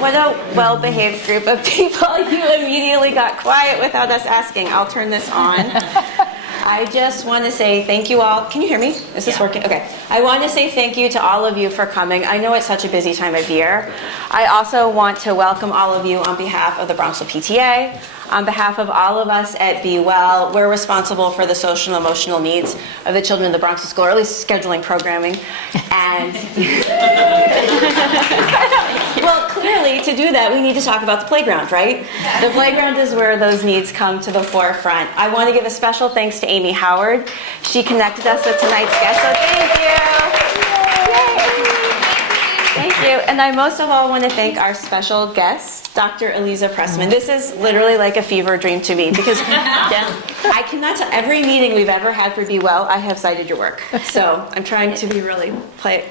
What a well-behaved group of people. You immediately got quiet without us asking. I'll turn this on. I just want to say thank you all. Can you hear me? Is this working? Okay. I want to say thank you to all of you for coming. I know it's such a busy time of year. I also want to welcome all of you on behalf of the Bronxville PTA, on behalf of all of us at Be Well. We're responsible for the social and emotional needs of the children in the Bronxville school, or at least scheduling programming. And well, clearly, to do that, we need to talk about the playground, right? The playground is where those needs come to the forefront. I want to give a special thanks to Amy Howard. She connected us with tonight's guest, so thank you. Thank you. And I most of all want to thank our special guest, Dr. Aliza Pressman. This is literally like a fever dream to me because I cannot tell, every meeting we've ever had for Be Well, I have cited your work. So I'm trying to be really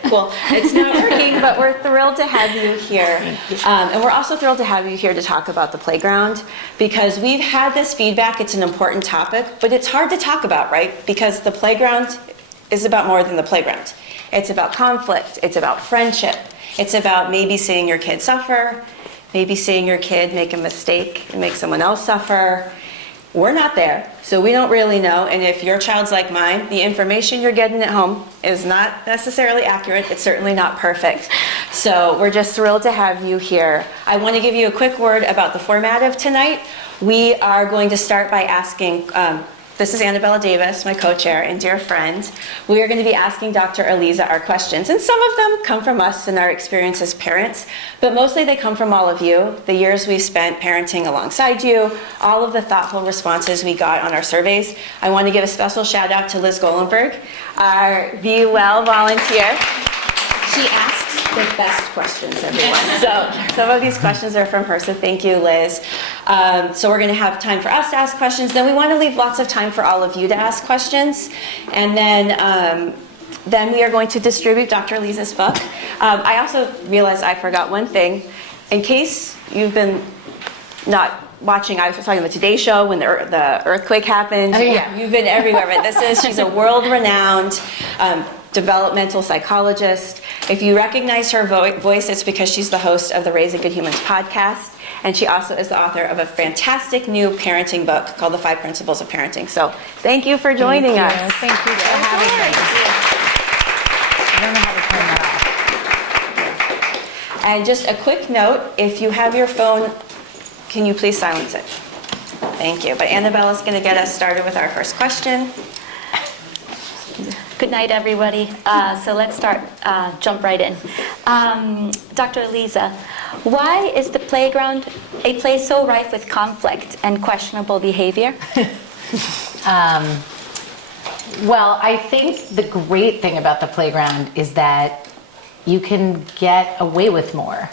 cool. It's not working, but we're thrilled to have you here. And we're also thrilled to have you here to talk about the playground because we've had this feedback. It's an important topic, but it's hard to talk about, right? Because the playground is about more than the playground. It's about conflict. It's about friendship. It's about maybe seeing your kid suffer, maybe seeing your kid make a mistake and make someone else suffer. We're not there, so we don't really know. And if your child's like mine, the information you're getting at home is not necessarily accurate. It's certainly not perfect. So we're just thrilled to have you here. I want to give you a quick word about the format of tonight. We are going to start by asking, this is Annabella Davis, my co-chair and dear friend. We are going to be asking Dr. Aliza our questions, and some of them come from us and our experience as parents, but mostly they come from all of you, the years we spent parenting alongside you, all of the thoughtful responses we got on our surveys. I want to give a special shout out to Liz Golenberg, our Be Well volunteer. She asks the best questions, everyone. So some of these questions are from her, so thank you, Liz. So we're going to have time for us to ask questions. Then we want to leave lots of time for all of you to ask questions. And then we are going to distribute Dr. Aliza's book. I also realized I forgot one thing. In case you've been not watching, I was talking about the Today Show when the earthquake happened. Oh, yeah, you've been everywhere. But she's a world-renowned developmental psychologist. If you recognize her voice, it's because she's the host of the Raising Good Humans podcast, and she also is the author of a fantastic new parenting book called The 5 Principles of Parenting. So thank you for joining us. Thank you for having me. I don't know how to turn that off. And just a quick note, if you have your phone, can you please silence it? Thank you. But Annabella's going to get us started with our first question. Good night, everybody. So let's jump right in. Dr. Aliza, why is the playground a place so rife with conflict and questionable behavior? Well, I think the great thing about the playground is that you can get away with more.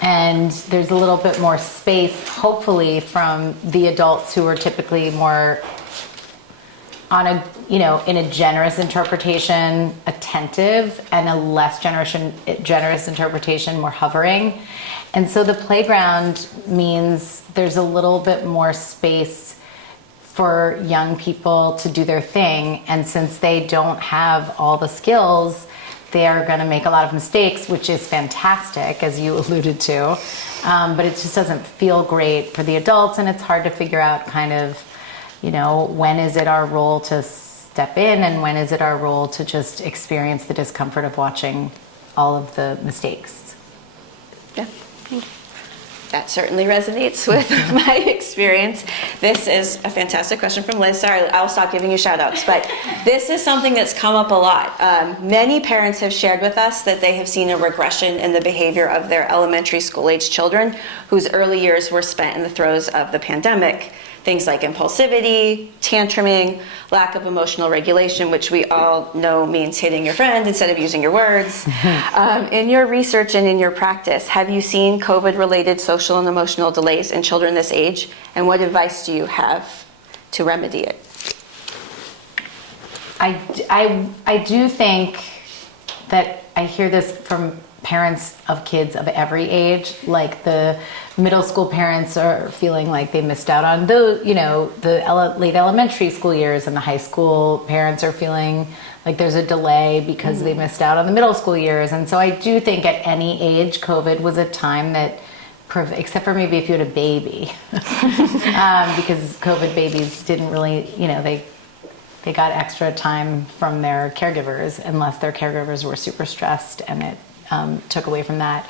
And there's a little bit more space, hopefully, from the adults who are typically more in a generous interpretation, attentive, and a less generous interpretation, more hovering. And so the playground means there's a little bit more space for young people to do their thing. And since they don't have all the skills, they are going to make a lot of mistakes, which is fantastic, as you alluded to. But it just doesn't feel great for the adults, and it's hard to figure out when is it our role to step in and when is it our role to just experience the discomfort of watching all of the mistakes. Yeah, that certainly resonates with my experience. This is a fantastic question from Liz. Sorry, I'll stop giving you shout outs, but this is something that's come up a lot. Many parents have shared with us that they have seen a regression in the behavior of their elementary school age children whose early years were spent in the throes of the pandemic. Things like impulsivity, tantruming, lack of emotional regulation, which we all know means hitting your friend instead of using your words. In your research and in your practice, have you seen COVID-related social and emotional delays in children this age? And what advice do you have to remedy it? I do think that I hear this from parents of kids of every age. Like the middle school parents are feeling like they missed out on the late elementary school years, and the high school parents are feeling like there's a delay because they missed out on the middle school years. And so I do think at any age, COVID was a time that, except for maybe if you had a baby, because COVID babies didn't really, they got extra time from their caregivers unless their caregivers were super stressed, and it took away from that.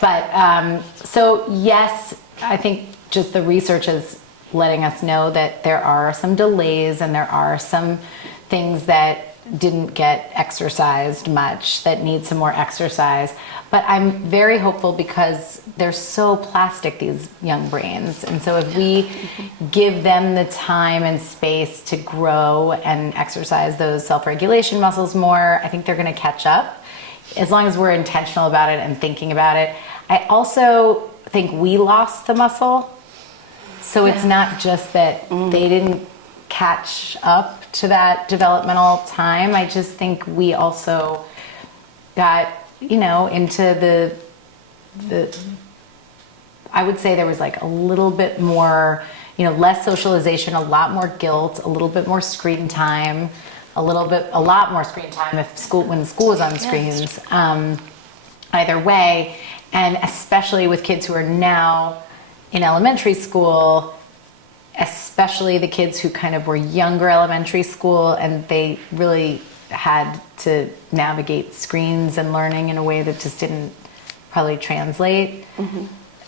But so yes, I think just the research is letting us know that there are some delays and there are some things that didn't get exercised much that need some more exercise. But I'm very hopeful because they're so plastic, these young brains. And so if we give them the time and space to grow and exercise those self-regulation muscles more, I think they're going to catch up, as long as we're intentional about it and thinking about it. I also think we lost the muscle. So it's not just that they didn't catch up to that developmental time. I just think we also got, into the I would say there was like a little bit more, less socialization, a lot more guilt, a little bit more screen time, a lot more screen time when school was on screens, either way. And especially with kids who are now in elementary school, especially the kids who kind of were younger elementary school, and they really had to navigate screens and learning in a way that just didn't probably translate.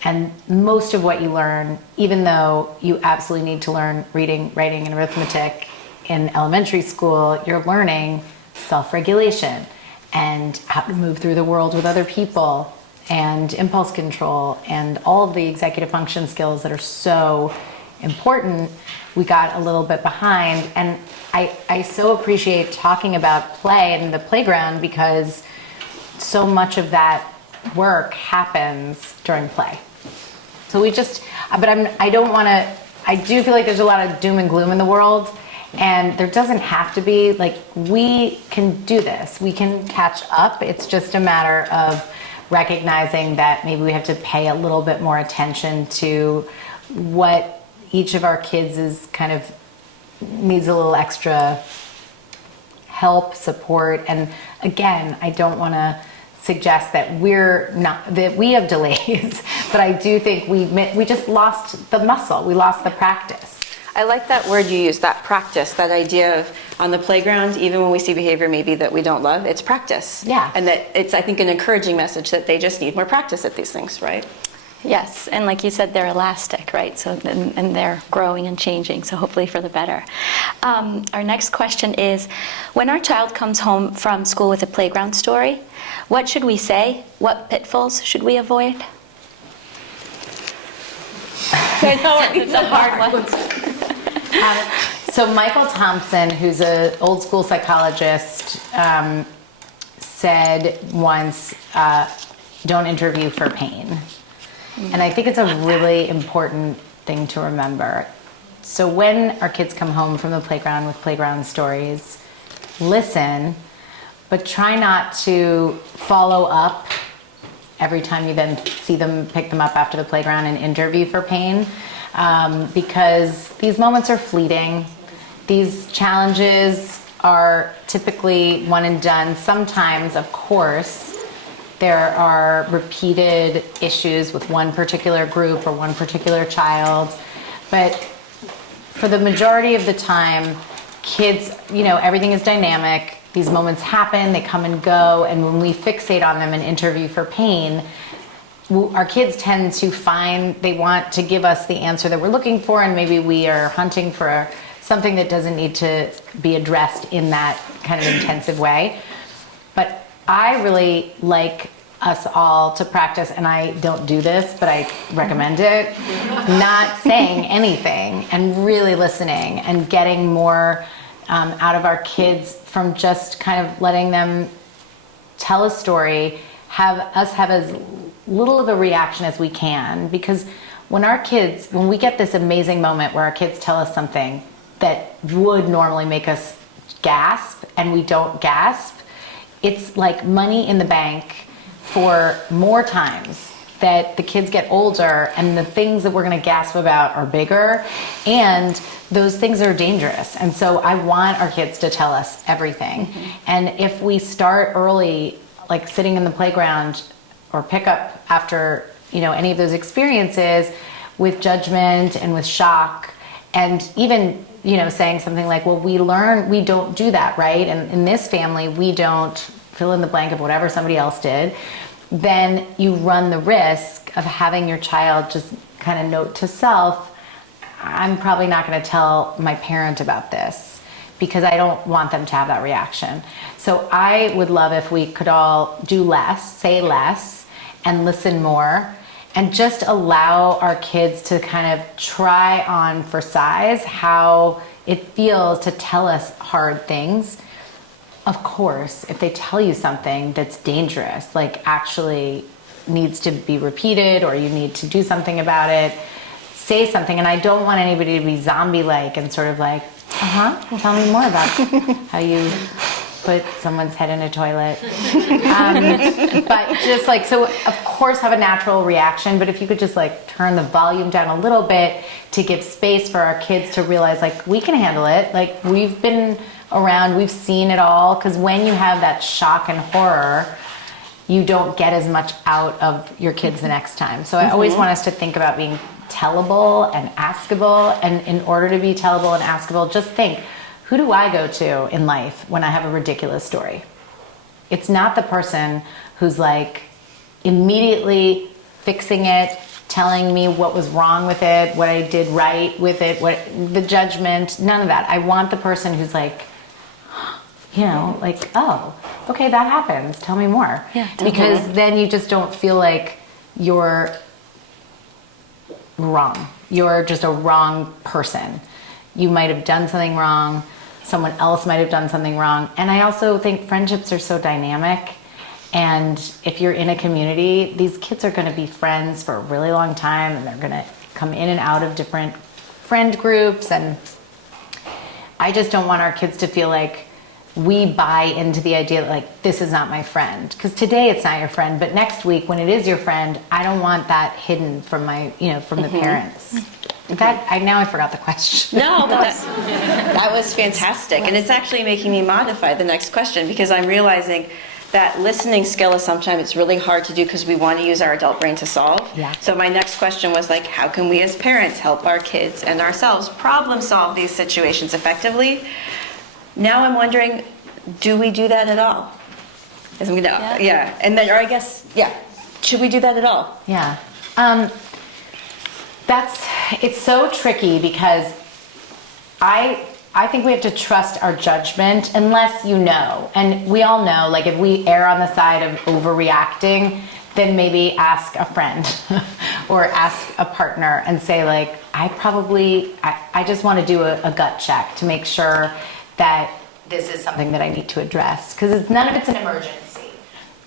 And most of what you learn, even though you absolutely need to learn reading, writing, and arithmetic in elementary school, you're learning self-regulation and how to move through the world with other people and impulse control and all of the executive function skills that are so important. We got a little bit behind, and I so appreciate talking about play and the playground, because so much of that work happens during play. So I do feel like there's a lot of doom and gloom in the world, and there doesn't have to be. Like, we can do this, we can catch up. It's just a matter of recognizing that maybe we have to pay a little bit more attention to what each of our kids is kind of needs a little extra help, support. And again, I don't want to suggest that we have delays, but I do think we just lost the muscle, we lost the practice. I like that word you use, that practice, that idea of on the playground, even when we see behavior maybe that we don't love, it's practice. Yeah. And that it's, I think, an encouraging message that they just need more practice at these things, right? Yes, and like you said, they're elastic, right? So and they're growing and changing, so hopefully for the better. Our next question is, when our child comes home from school with a playground story, what should we say? What pitfalls should we avoid? I know It's a hard one. So Michael Thompson, who's an old school psychologist, said once, don't interview for pain. And I think it's a really important thing to remember. So when our kids come home from the playground with playground stories, listen, but try not to follow up every time you then see them, pick them up after the playground and interview for pain, because these moments are fleeting. These challenges are typically one and done. Sometimes, of course, there are repeated issues with one particular group or one particular child, but for the majority of the time, kids, everything is dynamic. These moments happen, they come and go, and when we fixate on them and interview for pain, our kids tend to find they want to give us the answer that we're looking for, and maybe we are hunting for something that doesn't need to be addressed in that kind of intensive way. But I really like us all to practice, and I don't do this, but I recommend it, not saying anything and really listening and getting more out of our kids from just kind of letting them tell a story, have us have as little of a reaction as we can. Because when we get this amazing moment where our kids tell us something that would normally make us gasp and we don't gasp, it's like money in the bank for more times that the kids get older and the things that we're going to gasp about are bigger, and those things are dangerous. And so I want our kids to tell us everything. And if we start early, like sitting in the playground or pick up after, any of those experiences with judgment and with shock, and even, saying something like, well, we don't do that, right? And in this family, we don't fill in the blank of whatever somebody else did, then you run the risk of having your child just kind of note to self, I'm probably not going to tell my parent about this because I don't want them to have that reaction. So I would love if we could all do less, say less, and listen more, and just allow our kids to kind of try on for size how it feels to tell us hard things. Of course, if they tell you something that's dangerous, like actually needs to be repeated or you need to do something about it, say something. And I don't want anybody to be zombie-like and sort of like, tell me more about how you put someone's head in a toilet. But just like, so of course have a natural reaction, but if you could just like turn the volume down a little bit to give space for our kids to realize like, we can handle it. Like we've been around, we've seen it all, because when you have that shock and horror, you don't get as much out of your kids the next time. So I always want us to think about being tellable and askable, and in order to be tellable and askable, just think, who do I go to in life when I have a ridiculous story? It's not the person who's like immediately fixing it, telling me what was wrong with it, what I did right with it, what the judgment, none of that. I want the person who's like, like, oh, okay, that happens. Tell me more. Yeah, because then you just don't feel like you're wrong. You're just a wrong person. You might have done something wrong. Someone else might have done something wrong. And I also think friendships are so dynamic. And if you're in a community, these kids are going to be friends for a really long time, and they're going to come in and out of different friend groups. And I just don't want our kids to feel like we buy into the idea that like, this is not my friend. Because today it's not your friend, but next week when it is your friend, I don't want that hidden from my, from the parents. Now I forgot the question. No, but that was fantastic. And it's actually making me modify the next question, because I'm realizing that listening skill is sometimes it's really hard to do because we want to use our adult brain to solve. Yeah. So my next question was like, how can we as parents help our kids and ourselves problem solve these situations effectively? Now I'm wondering, do we do that at all? Yeah. And then, or I guess, should we do that at all? Yeah. It's so tricky because I think we have to trust our judgment unless and we all know, like if we err on the side of overreacting, then maybe ask a friend or ask a partner and say like, I just want to do a gut check to make sure that this is something that I need to address, because none of it's an emergency.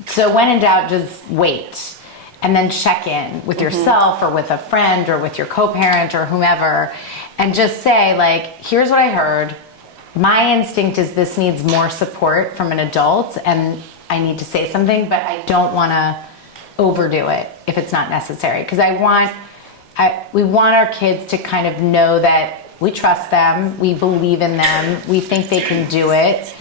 So when in doubt, just wait. And then check in with yourself or with a friend or with your co-parent or whomever, and just say like, here's what I heard. My instinct is this needs more support from an adult and I need to say something, but I don't want to overdo it if it's not necessary. Because we want our kids to kind of know that we trust them, we believe in them, we think they can do it.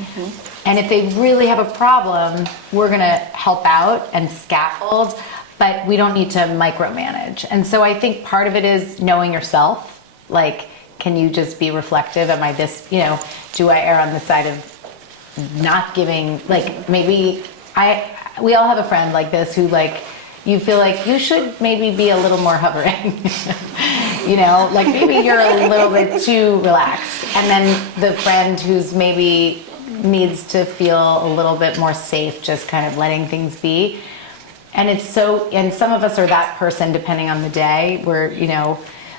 And if they really have a problem, we're going to help out and scaffold, but we don't need to micromanage. And so I think part of it is knowing yourself. Like, can you just be reflective? Am I this, do I err on the side of not giving, like maybe we all have a friend like this who like, you feel like you should maybe be a little more hovering, like maybe you're a little bit too relaxed. And then the friend who's maybe needs to feel a little bit more safe, just kind of letting things be. And some of us are that person depending on the day where,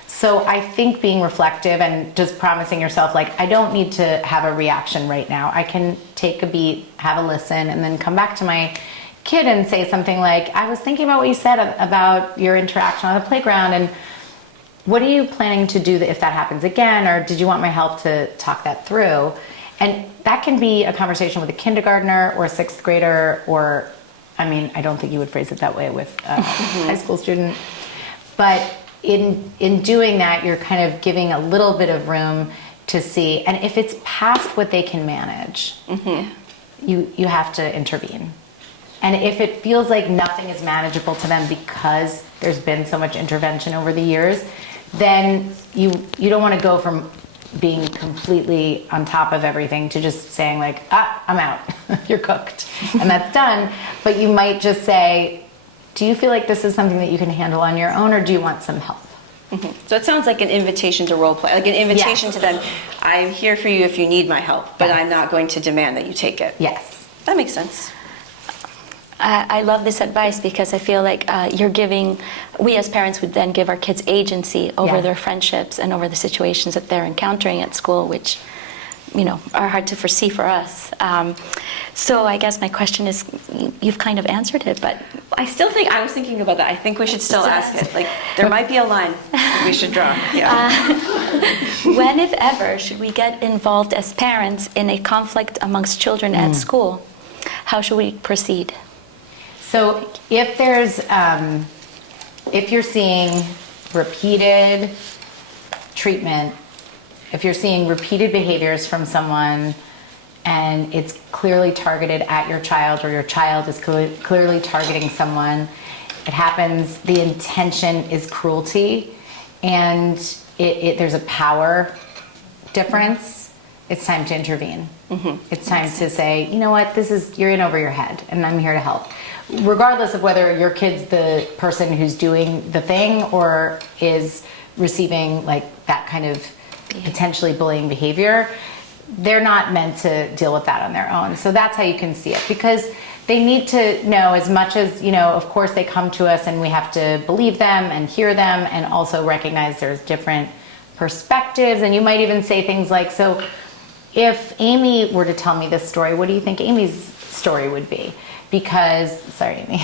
so I think being reflective and just promising yourself, like, I don't need to have a reaction right now. I can take a beat, have a listen, and then come back to my kid and say something like, I was thinking about what you said about your interaction on the playground, and what are you planning to do if that happens again? Or did you want my help to talk that through? And that can be a conversation with a kindergartner or a sixth grader, or, I mean, I don't think you would phrase it that way with a high school student. But in doing that, you're kind of giving a little bit of room to see. And if it's past what they can manage, you have to intervene. And if it feels like nothing is manageable to them because there's been so much intervention over the years, then you don't want to go from being completely on top of everything to just saying like, I'm out, you're cooked, and that's done. But you might just say, do you feel like this is something that you can handle on your own, or do you want some help? So it sounds like an invitation to role play, like an invitation to them, I'm here for you if you need my help, but I'm not going to demand that you take it. Yes. That makes sense. I love this advice because I feel like we as parents would then give our kids agency over their friendships and over the situations that they're encountering at school, which, are hard to foresee for us. So I guess my question is, you've kind of answered it, but I still think, I was thinking about that. I think we should still ask it. Like, there might be a line that we should draw. Yeah. When, if ever, should we get involved as parents in a conflict amongst children at school? How should we proceed? So if there's, if you're seeing repeated treatment, if you're seeing repeated behaviors from someone and it's clearly targeted at your child, or your child is clearly targeting someone, it happens, the intention is cruelty, and there's a power difference, it's time to intervene. It's time to say, you know what, you're in over your head, and I'm here to help. Regardless of whether your kid's the person who's doing the thing or is receiving like that kind of potentially bullying behavior, they're not meant to deal with that on their own. So that's how you can see it, because they need to know, as much as, of course they come to us and we have to believe them and hear them, and also recognize there's different perspectives. And you might even say things like, so if Amy were to tell me this story, what do you think Amy's story would be? Because, sorry, Amy.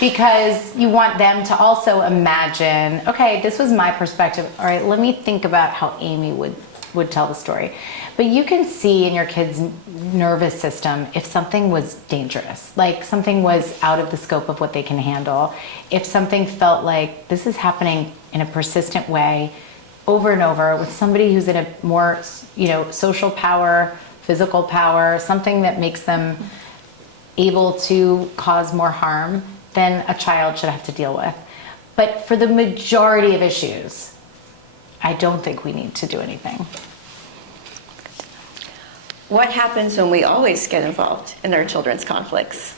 Because you want them to also imagine, okay, this was my perspective. All right, let me think about how Amy would tell the story. But you can see in your kid's nervous system if something was dangerous, like something was out of the scope of what they can handle. If something felt like this is happening in a persistent way over and over with somebody who's in a more, social power, physical power, something that makes them able to cause more harm, then a child should have to deal with. But for the majority of issues, I don't think we need to do anything. What happens when we always get involved in our children's conflicts?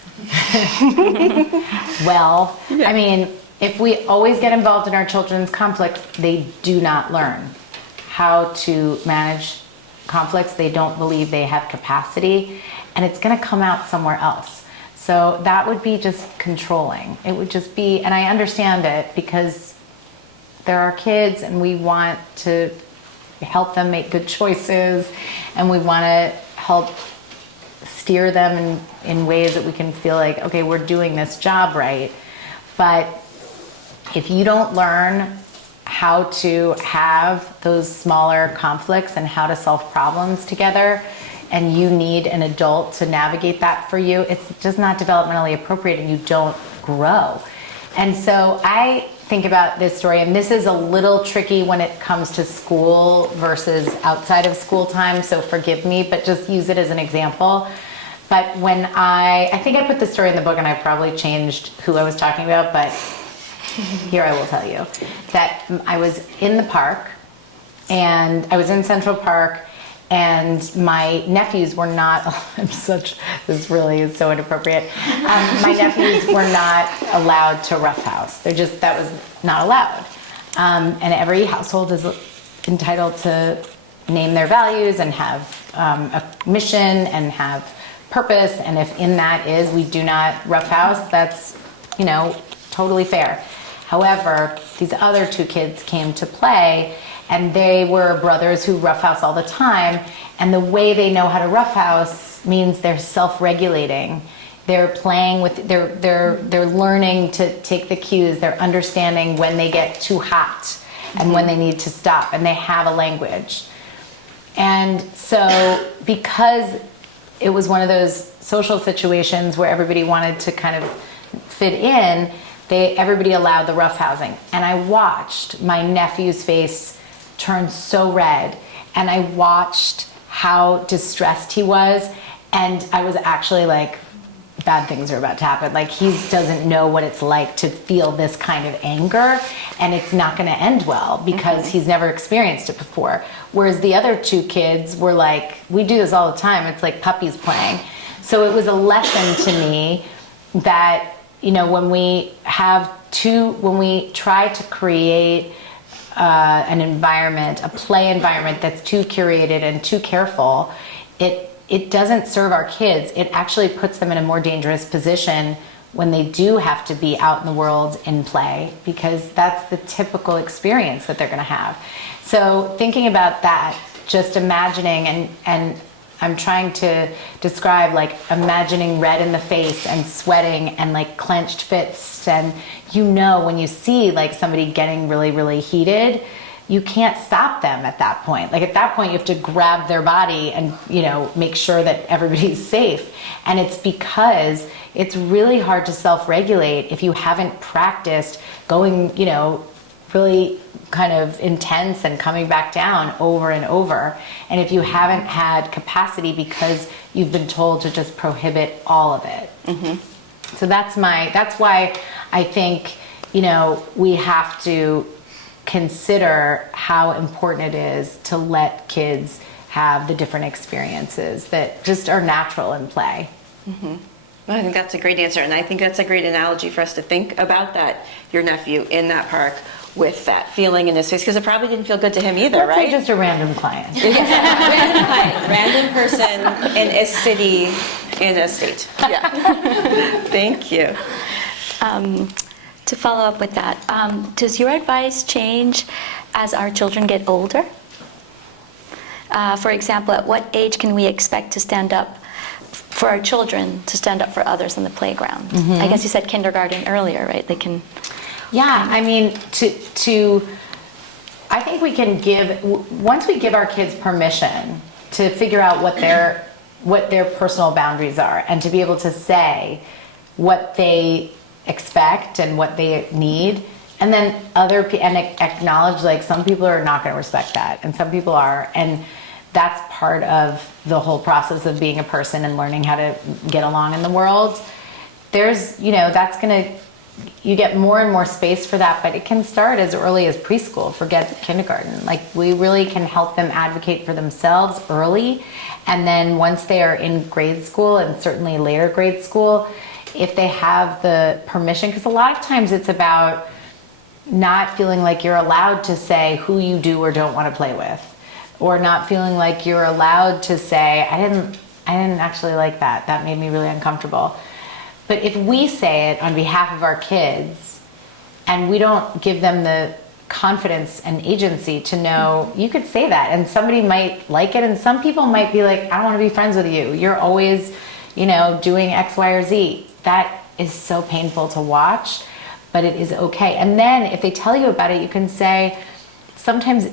Well, I mean, if we always get involved in our children's conflicts, they do not learn how to manage conflicts. They don't believe they have capacity, and it's going to come out somewhere else. So that would be just controlling. It would just be, and I understand it because they're our kids and we want to help them make good choices, and we want to help steer them in ways that we can feel like, okay, we're doing this job right. But if you don't learn how to have those smaller conflicts and how to solve problems together, and you need an adult to navigate that for you, it's just not developmentally appropriate, and you don't grow. And so I think about this story, and this is a little tricky when it comes to school versus outside of school time, so forgive me, but just use it as an example. But when I think I put this story in the book, and I probably changed who I was talking about, but here I will tell you that I was in the park, and I was in Central Park, and my nephews were not, this really is so inappropriate. My nephews were not allowed to roughhouse. That was not allowed. And every household is entitled to name their values and have a mission and have purpose. And if in that is we do not roughhouse, that's, totally fair. However, these other two kids came to play, and they were brothers who roughhouse all the time. And the way they know how to roughhouse means they're self-regulating. They're playing with, they're learning to take the cues. They're understanding when they get too hot and when they need to stop. And they have a language. And so because it was one of those social situations where everybody wanted to kind of fit in, everybody allowed the roughhousing. And I watched my nephew's face turn so red, and I watched how distressed he was, and I was actually like, bad things are about to happen. Like, he doesn't know what it's like to feel this kind of anger, and it's not going to end well because he's never experienced it before. Whereas the other two kids were like, we do this all the time. It's like puppies playing. So it was a lesson to me that, you know, when we try to create an environment, a play environment that's too curated and too careful, it doesn't serve our kids. It actually puts them in a more dangerous position when they do have to be out in the world in play, because that's the typical experience that they're going to have. So thinking about that, just imagining, and I'm trying to describe, like, imagining red in the face and sweating and like clenched fists, and you know, when you see like somebody getting really, really heated, you can't stop them at that point. Like, at that point, you have to grab their body and, you know, make sure that everybody's safe. And it's because it's really hard to self-regulate if you haven't practiced going, you know, really kind of intense and coming back down over and over. And if you haven't had capacity because you've been told to just prohibit all of it. Mm-hmm. So that's why I think, you know, we have to consider how important it is to let kids have the different experiences that just are natural in play. Mm-hmm. Well, I think that's a great answer, and I think that's a great analogy for us to think about that, your nephew in that park with that feeling in his face, because it probably didn't feel good to him either, Let's right? say just a random client. Random client, random person in a city, in a state. Yeah. Thank you. To follow up with that, does your advice change as our children get older? For example, at what age can we expect to stand up for our children, to stand up for others on the playground? Mm-hmm. I guess you said kindergarten earlier, right? They can. Yeah, I mean, I think we can once we give our kids permission to figure out what their personal boundaries are, and to be able to say what they expect and what they need, and then and acknowledge, like, some people are not going to respect that and some people are, and that's part of the whole process of being a person and learning how to get along in the world. There's, you know, you get more and more space for that, but it can start as early as preschool, forget kindergarten. Like, we really can help them advocate for themselves early, and then once they are in grade school, and certainly later grade school, if they have the permission, because a lot of times it's about not feeling like you're allowed to say who you do or don't want to play with, or not feeling like you're allowed to say, I didn't actually like that. That made me really uncomfortable. But if we say it on behalf of our kids, and we don't give them the confidence and agency to know, you could say that, and somebody might like it, and some people might be like, I don't want to be friends with you. You're always, you know, doing X, Y, or Z. That is so painful to watch, but it is okay. And then if they tell you about it, you can say, sometimes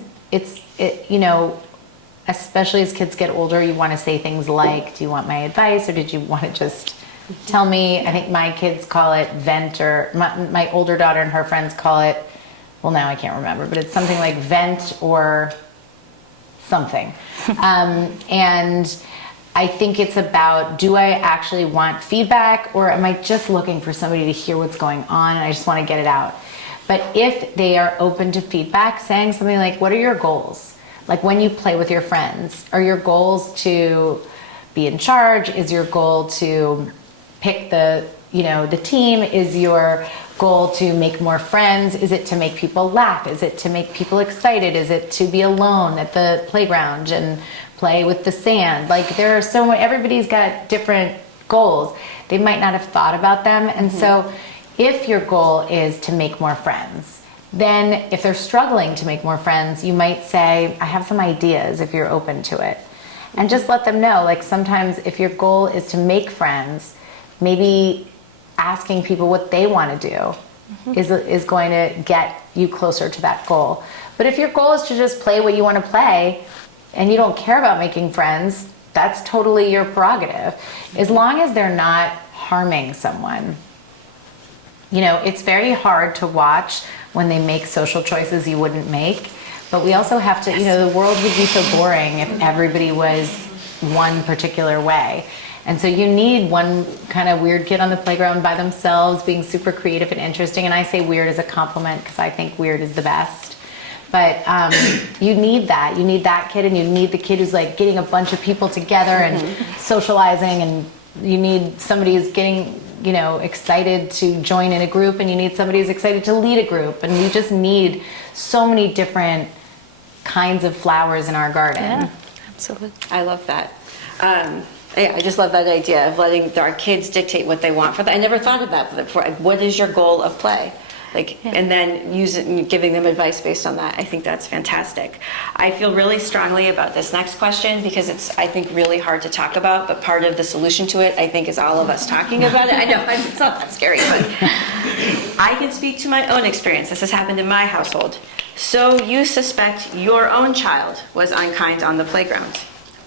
you know, especially as kids get older, you want to say things like, do you want my advice, or did you want to just tell me? I think my kids call it vent, or my older daughter and her friends call it, well, now I can't remember, but it's something like vent or something. And I think it's about, do I actually want feedback, or am I just looking for somebody to hear what's going on and I just want to get it out? But if they are open to feedback, saying something like, what are your goals? Like, when you play with your friends, are your goals to be in charge? Is your goal to pick the team? Is your goal to make more friends? Is it to make people laugh? Is it to make people excited? Is it to be alone at the playground and play with the sand? Like, there are everybody's got different goals. They might not have thought about them. And so if your goal is to make more friends, then if they're struggling to make more friends, you might say, I have some ideas if you're open to it. And just let them know, like, sometimes if your goal is to make friends, maybe asking people what they want to do is going to get you closer to that goal. But if your goal is to just play what you want to play, and you don't care about making friends, that's totally your prerogative. As long as they're not harming someone. You know, it's very hard to watch when they make social choices you wouldn't make, but we also have to, you know, the world would be so boring if everybody was one particular way. And so you need one kind of weird kid on the playground by themselves, being super creative and interesting. And I say weird as a compliment because I think weird is the best. But you need that. You need that kid, and you need the kid who's like getting a bunch of people together and socializing, and you need somebody who's getting, you know, excited to join in a group, and you need somebody who's excited to lead a group. And we just need so many different kinds of flowers in our garden. Yeah, absolutely. I love that. Yeah, I just love that idea of letting our kids dictate what they want for that. I never thought of that before. What is your goal of play? Like, and then use it and giving them advice based on that. I think that's fantastic. I feel really strongly about this next question because it's, I think, really hard to talk about, but part of the solution to it, I think, is all of us talking about it. I know, it's not that scary, but I can speak to my own experience. This has happened in my household. So you suspect your own child was unkind on the playground.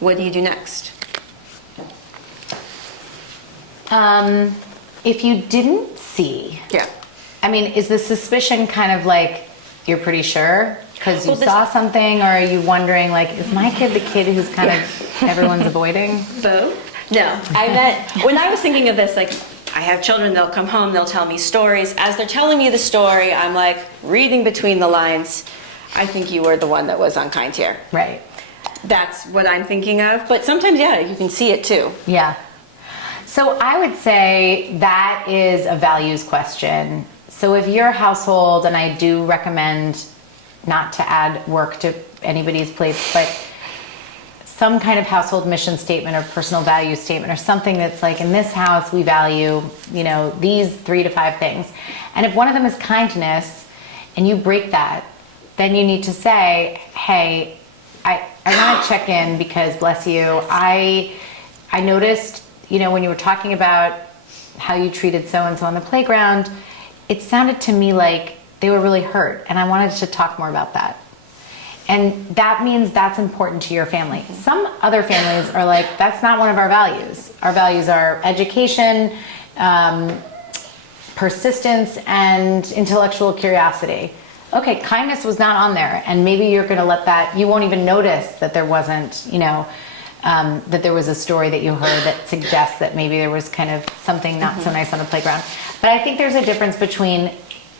What do you do next? If you didn't see, Yeah. I mean, is the suspicion kind of like, you're pretty sure? Because you Well, this- saw something, or are you wondering, like, is my kid the kid who's kind of everyone's avoiding? Both? No. I meant, when I was thinking of this, like, I have children, they'll come home, they'll tell me stories. As they're telling me the story, I'm like, reading between the lines, I think you were the one that was unkind here. Right. That's what I'm thinking of. But sometimes, yeah, you can see it too. Yeah. So I would say that is a values question. So if your household, and I do recommend not to add work to anybody's plates, but some kind of household mission statement or personal value statement or something that's like, in this house we value, you know, these 3 to 5 things. And if one of them is kindness and you break that, then you need to say, hey, I want to check in because, bless you, I noticed, you know, when you were talking about how you treated so-and-so on the playground, it sounded to me like they were really hurt, and I wanted to talk more about that. And that means that's important to your family. Some other families are like, that's not one of our values. Our values are education, persistence, and intellectual curiosity. Okay, kindness was not on there, and maybe you're going to let that, you won't even notice that there wasn't, you know, that there was a story that you heard that suggests that maybe there was kind of something not so nice on the playground. But I think there's a difference between,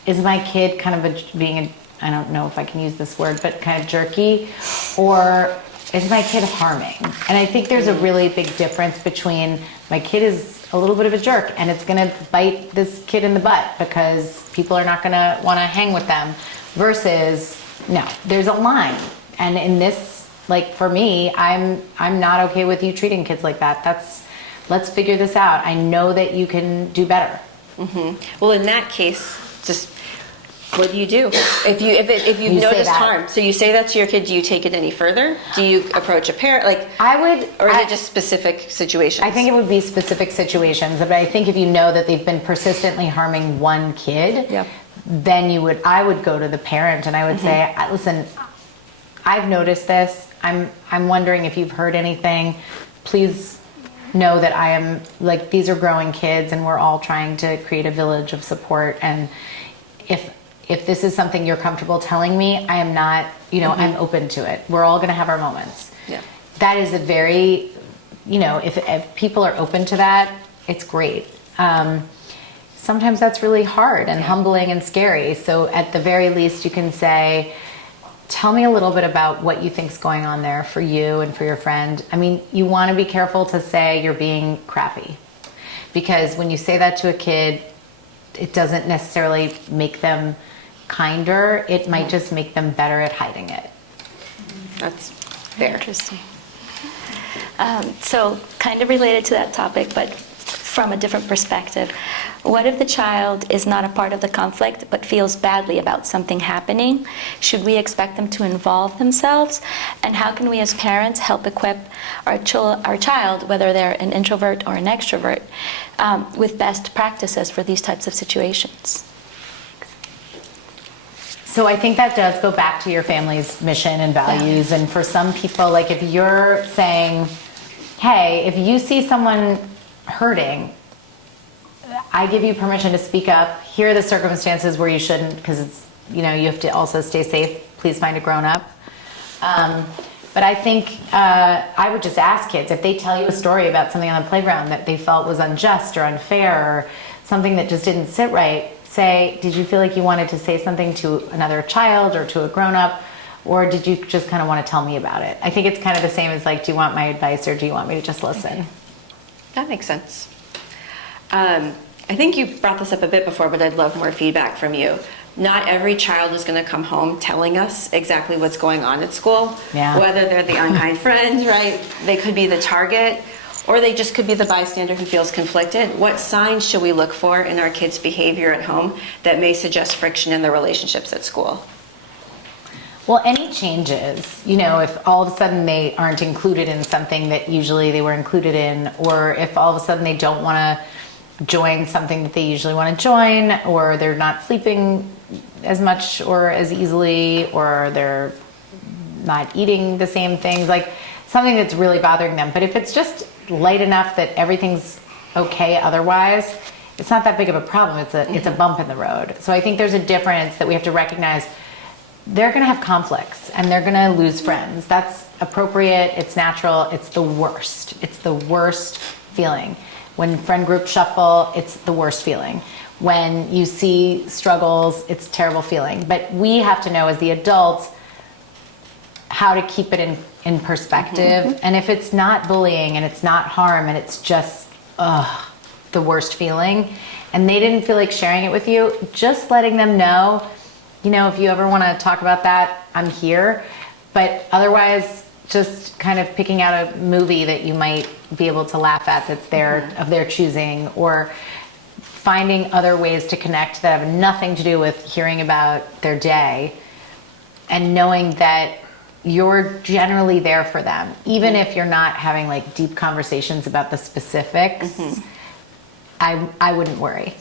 is my kid kind of being a, I don't know if I can use this word, but kind of jerky, or is my kid harming? And I think there's a really big difference between, my kid is a little bit of a jerk and it's going to bite this kid in the butt because people are not going to want to hang with them, versus, no, there's a line. And in this, like for me, I'm not okay with you treating kids like that. Let's figure this out. I know that you can do better. Well, in that case, just what do you do? If you've You say noticed that. harm, so you say that to your kid, do you take it any further? Do you approach a parent? Like, or is it just specific situations? I think it would be specific situations, but I think if you know that they've been persistently harming one kid, Yep. then I would go to the parent and I would say, listen, I've noticed this. I'm wondering if you've heard anything. Please know that I am, like, these are growing kids and we're all trying to create a village of support. And if this is something you're comfortable telling me, I am not, you know, I'm open to it. We're all going to have our moments. Yeah. That is a very, you know, if people are open to that, it's great. Sometimes that's really hard and humbling and scary. So at the very least, you can say, tell me a little bit about what you think's going on there for you and for your friend. I mean, you want to be careful to say you're being crappy, because when you say that to a kid, it doesn't necessarily make them kinder. It might just make them better at hiding it. That's fair. Interesting. So kind of related to that topic, but from a different perspective. What if the child is not a part of the conflict but feels badly about something happening? Should we expect them to involve themselves? And how can we as parents help equip our child, whether they're an introvert or an extrovert, with best practices for these types of situations? So I think that does go back to your family's mission and values. And for some people, like if you're saying, hey, if you see someone hurting, I give you permission to speak up. Here are the circumstances where you shouldn't, because it's, you have to also stay safe. Please find a grown-up. But I think I would just ask kids, if they tell you a story about something on the playground that they felt was unjust or unfair or something that just didn't sit right, say, did you feel like you wanted to say something to another child or to a grown-up, or did you just kind of want to tell me about it? I think it's kind of the same as like, do you want my advice or do you want me to just listen? That makes sense. I think you brought this up a bit before, but I'd love more feedback from you. Not every child is going to come home telling us exactly what's going on at school. Yeah. Whether they're the unkind friend, right? They could be the target, or they just could be the bystander who feels conflicted. What signs should we look for in our kids' behavior at home that may suggest friction in their relationships at school? Well, any changes, if all of a sudden they aren't included in something that usually they were included in, or if all of a sudden they don't want to join something that they usually want to join, or they're not sleeping as much or as easily, or they're not eating the same things, like something that's really bothering them. But if it's just light enough that everything's okay otherwise, it's not that big of a problem. It's a bump in the road. So I think there's a difference that we have to recognize. They're going to have conflicts and they're going to lose friends. That's appropriate. It's natural. It's the worst. It's the worst feeling. When friend groups shuffle, it's the worst feeling. When you see struggles, it's a terrible feeling. But we have to know as the adults how to keep it in perspective. Mm-hmm. And if it's not bullying and it's not harm and it's just the worst feeling, and they didn't feel like sharing it with you, just letting them know, if you ever want to talk about that, I'm here. But otherwise, just kind of picking out a movie that you might be able to laugh at that's of their choosing, or finding other ways to connect that have nothing to do with hearing about their day, and knowing that you're generally there for them, even if you're not having like deep conversations about the specifics. I wouldn't worry.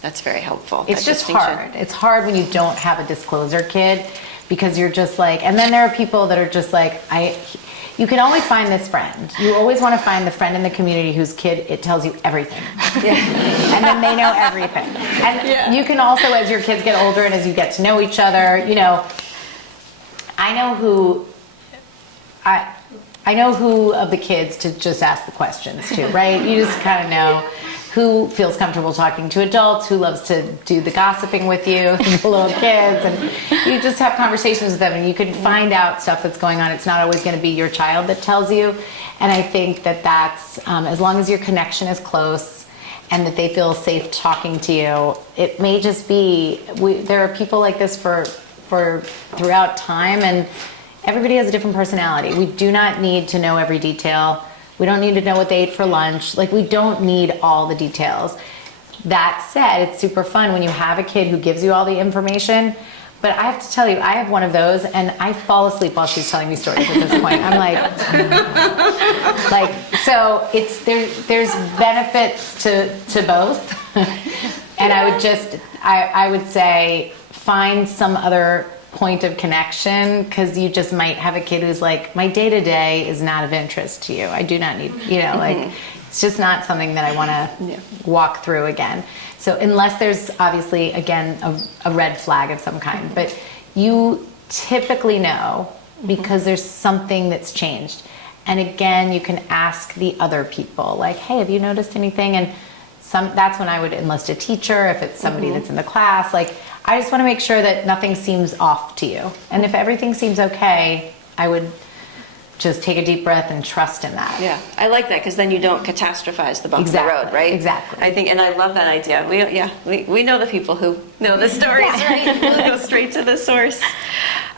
That's very helpful. It's just hard. It's hard when you don't have a disclosure kid, because you're just like, and then there are people that are just like, you can always find this friend. You always want to find the friend in the community whose kid, it tells you everything. And then they know everything. And you can also, as your kids get older and as you get to know each other, I know who of the kids to just ask the questions to, right? You just kind of know who feels comfortable talking to adults, who loves to do the gossiping with you, the little kids, and you just have conversations with them, and you can find out stuff that's going on. It's not always going to be your child that tells you, and I think that's as long as your connection is close and that they feel safe talking to you. It may just be there are people like this for throughout time, and everybody has a different personality. We do not need to know every detail. We don't need to know what they ate for lunch. Like, we don't need all the details. That said, it's super fun when you have a kid who gives you all the information. But I have to tell you, I have one of those, and I fall asleep while she's telling me stories at this point. I'm like, so there's benefits to both. And I would say find some other point of connection, because you just might have a kid who's like, my day-to-day is not of interest to you. I do not need, like, it's just not something that I want to walk through again. So unless there's obviously, again, a red flag of some kind, but you typically know because there's something that's changed. And again, you can ask the other people, like, hey, have you noticed anything? And that's when I would enlist a teacher, if it's somebody that's in the class. Like, I just want to make sure that nothing seems off to you. And if everything seems okay, I would just take a deep breath and trust in that. Yeah, I like that, because then you don't catastrophize the bumps in the road, right? Exactly. I think, and I love that idea. We know the people who know the stories, right? We'll go straight to the source.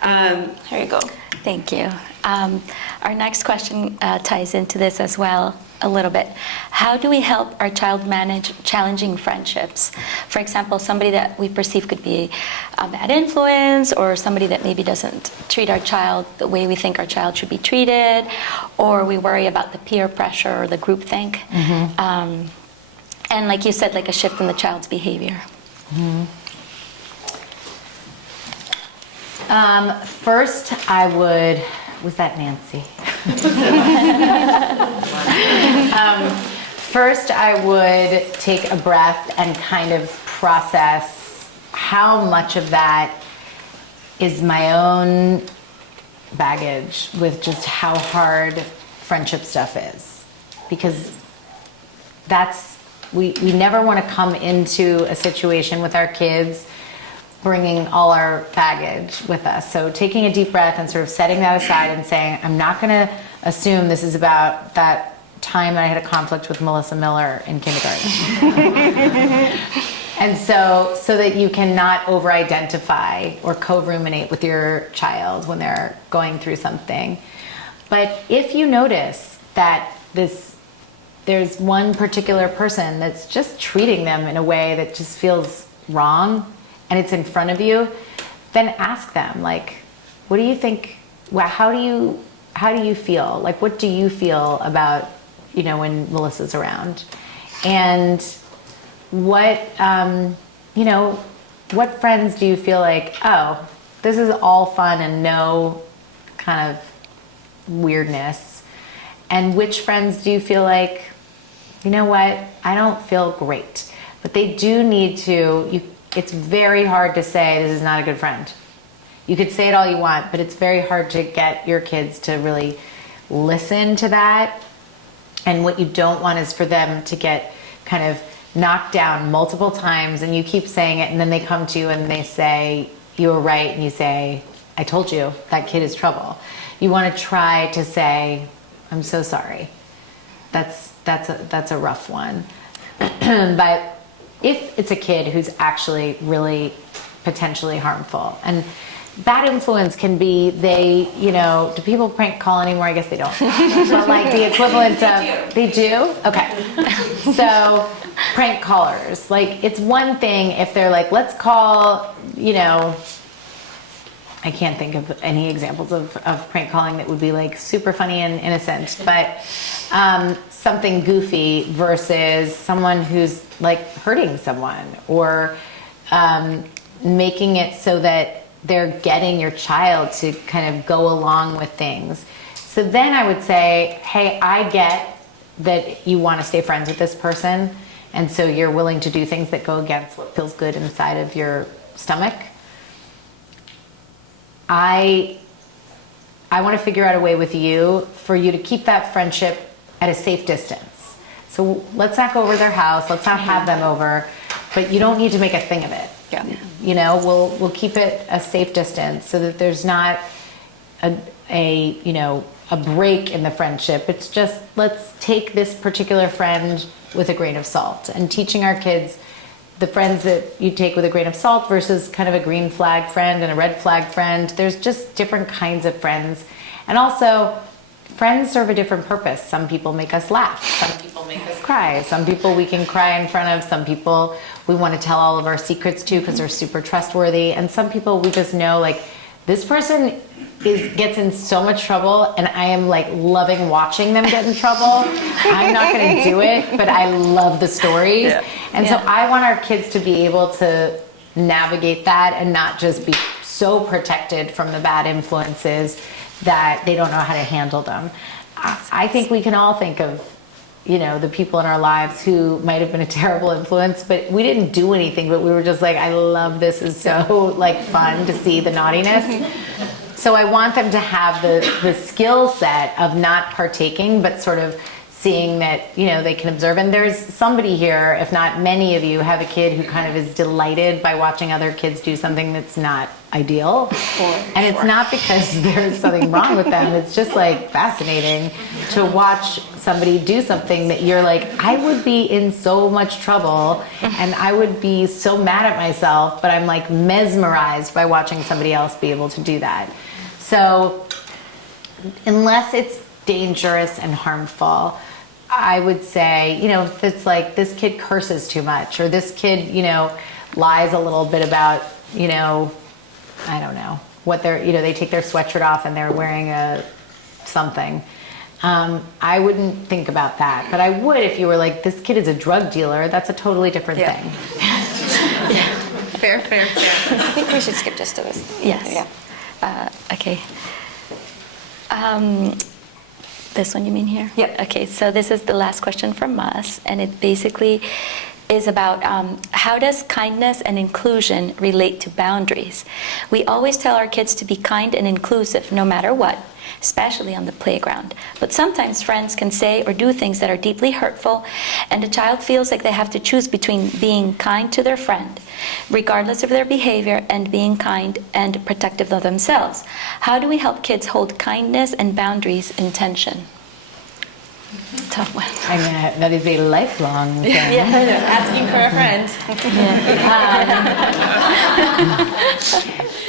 Here you go. Thank you. Our next question ties into this as well a little bit. How do we help our child manage challenging friendships? For example, somebody that we perceive could be a bad influence, or somebody that maybe doesn't treat our child the way we think our child should be treated, or we worry about the peer pressure or the groupthink. And like you said, like a shift in the child's behavior. First, I would, was that Nancy? First, I would take a breath and kind of process how much of that is my own baggage with just how hard friendship stuff is. Because we never want to come into a situation with our kids bringing all our baggage with us. So taking a deep breath and sort of setting that aside and saying, I'm not going to assume this is about that time that I had a conflict with Melissa Miller in kindergarten. And so that you cannot over-identify or co-ruminate with your child when they're going through something. But if you notice that there's one particular person that's just treating them in a way that just feels wrong, and it's in front of you, then ask them, like, what do you think, how do you feel? Like, what do you feel about, when Melissa's around? And what, what friends do you feel like, oh, this is all fun and no kind of weirdness? And which friends do you feel like, you know what, I don't feel great, but they do need to, it's very hard to say this is not a good friend. You could say it all you want, but it's very hard to get your kids to really listen to that. And what you don't want is for them to get kind of knocked down multiple times, and you keep saying it, and then they come to you and they say, you were right, and you say, I told you, that kid is trouble. You want to try to say, I'm so sorry. That's a rough one. But if it's a kid who's actually really potentially harmful, and bad influence can be do people prank call anymore? I guess they don't. But like the equivalent of, they do? Okay. So prank callers, like it's one thing if they're like, let's call, I can't think of any examples of prank calling that would be like super funny and innocent, but something goofy versus someone who's like hurting someone or making it so that they're getting your child to kind of go along with things. So then I would say, hey, I get that you want to stay friends with this person, and so you're willing to do things that go against what feels good inside of your stomach. I want to figure out a way with you for you to keep that friendship at a safe distance. So let's not go over their house, let's not have them over, but you don't need to make a thing of it. Yeah. We'll keep it a safe distance so that there's not a break in the friendship. It's just, let's take this particular friend with a grain of salt, and teaching our kids the friends that you take with a grain of salt versus kind of a green flag friend and a red flag friend. There's just different kinds of friends. And also, friends serve a different purpose. Some people make us laugh. Some people make us cry. Some people we can cry in front of. Some people we want to tell all of our secrets to because they're super trustworthy. And some people we just know, like, this person gets in so much trouble, and I am like loving watching them get in trouble. I'm not going to do it, but I love the stories. Yeah. And so I want our kids to be able to navigate that and not just be so protected from the bad influences that they don't know how to handle them. I think we can all think of, the people in our lives who might have been a terrible influence, but we didn't do anything, but we were just like, I love this. Is so like fun to see the naughtiness. So I want them to have the skill set of not partaking, but sort of seeing that, they can observe. And there's somebody here, if not many of you, have a kid who kind of is delighted by watching other kids do something that's not ideal. And it's not because there's something wrong with them. It's just like fascinating to watch somebody do something that you're like, I would be in so much trouble and I would be so mad at myself, but I'm like mesmerized by watching somebody else be able to do that. So unless it's dangerous and harmful, I would say, if it's like this kid curses too much, or this kid, lies a little bit about, I don't know, what they're, they take their sweatshirt off and they're wearing something. I wouldn't think about that. But I would if you were like, this kid is a drug dealer. That's a totally different thing. Yeah. Fair. I think we should skip just to this. Yes. Yeah. Okay. This one you mean here? Yep. Okay, so this is the last question from us, and it basically is about how does kindness and inclusion relate to boundaries? We always tell our kids to be kind and inclusive no matter what, especially on the playground. But sometimes friends can say or do things that are deeply hurtful, and the child feels like they have to choose between being kind to their friend, regardless of their behavior, and being kind and protective of themselves. How do we help kids hold kindness and boundaries in tension? Tough one. I mean, that is a lifelong thing. Asking for a friend.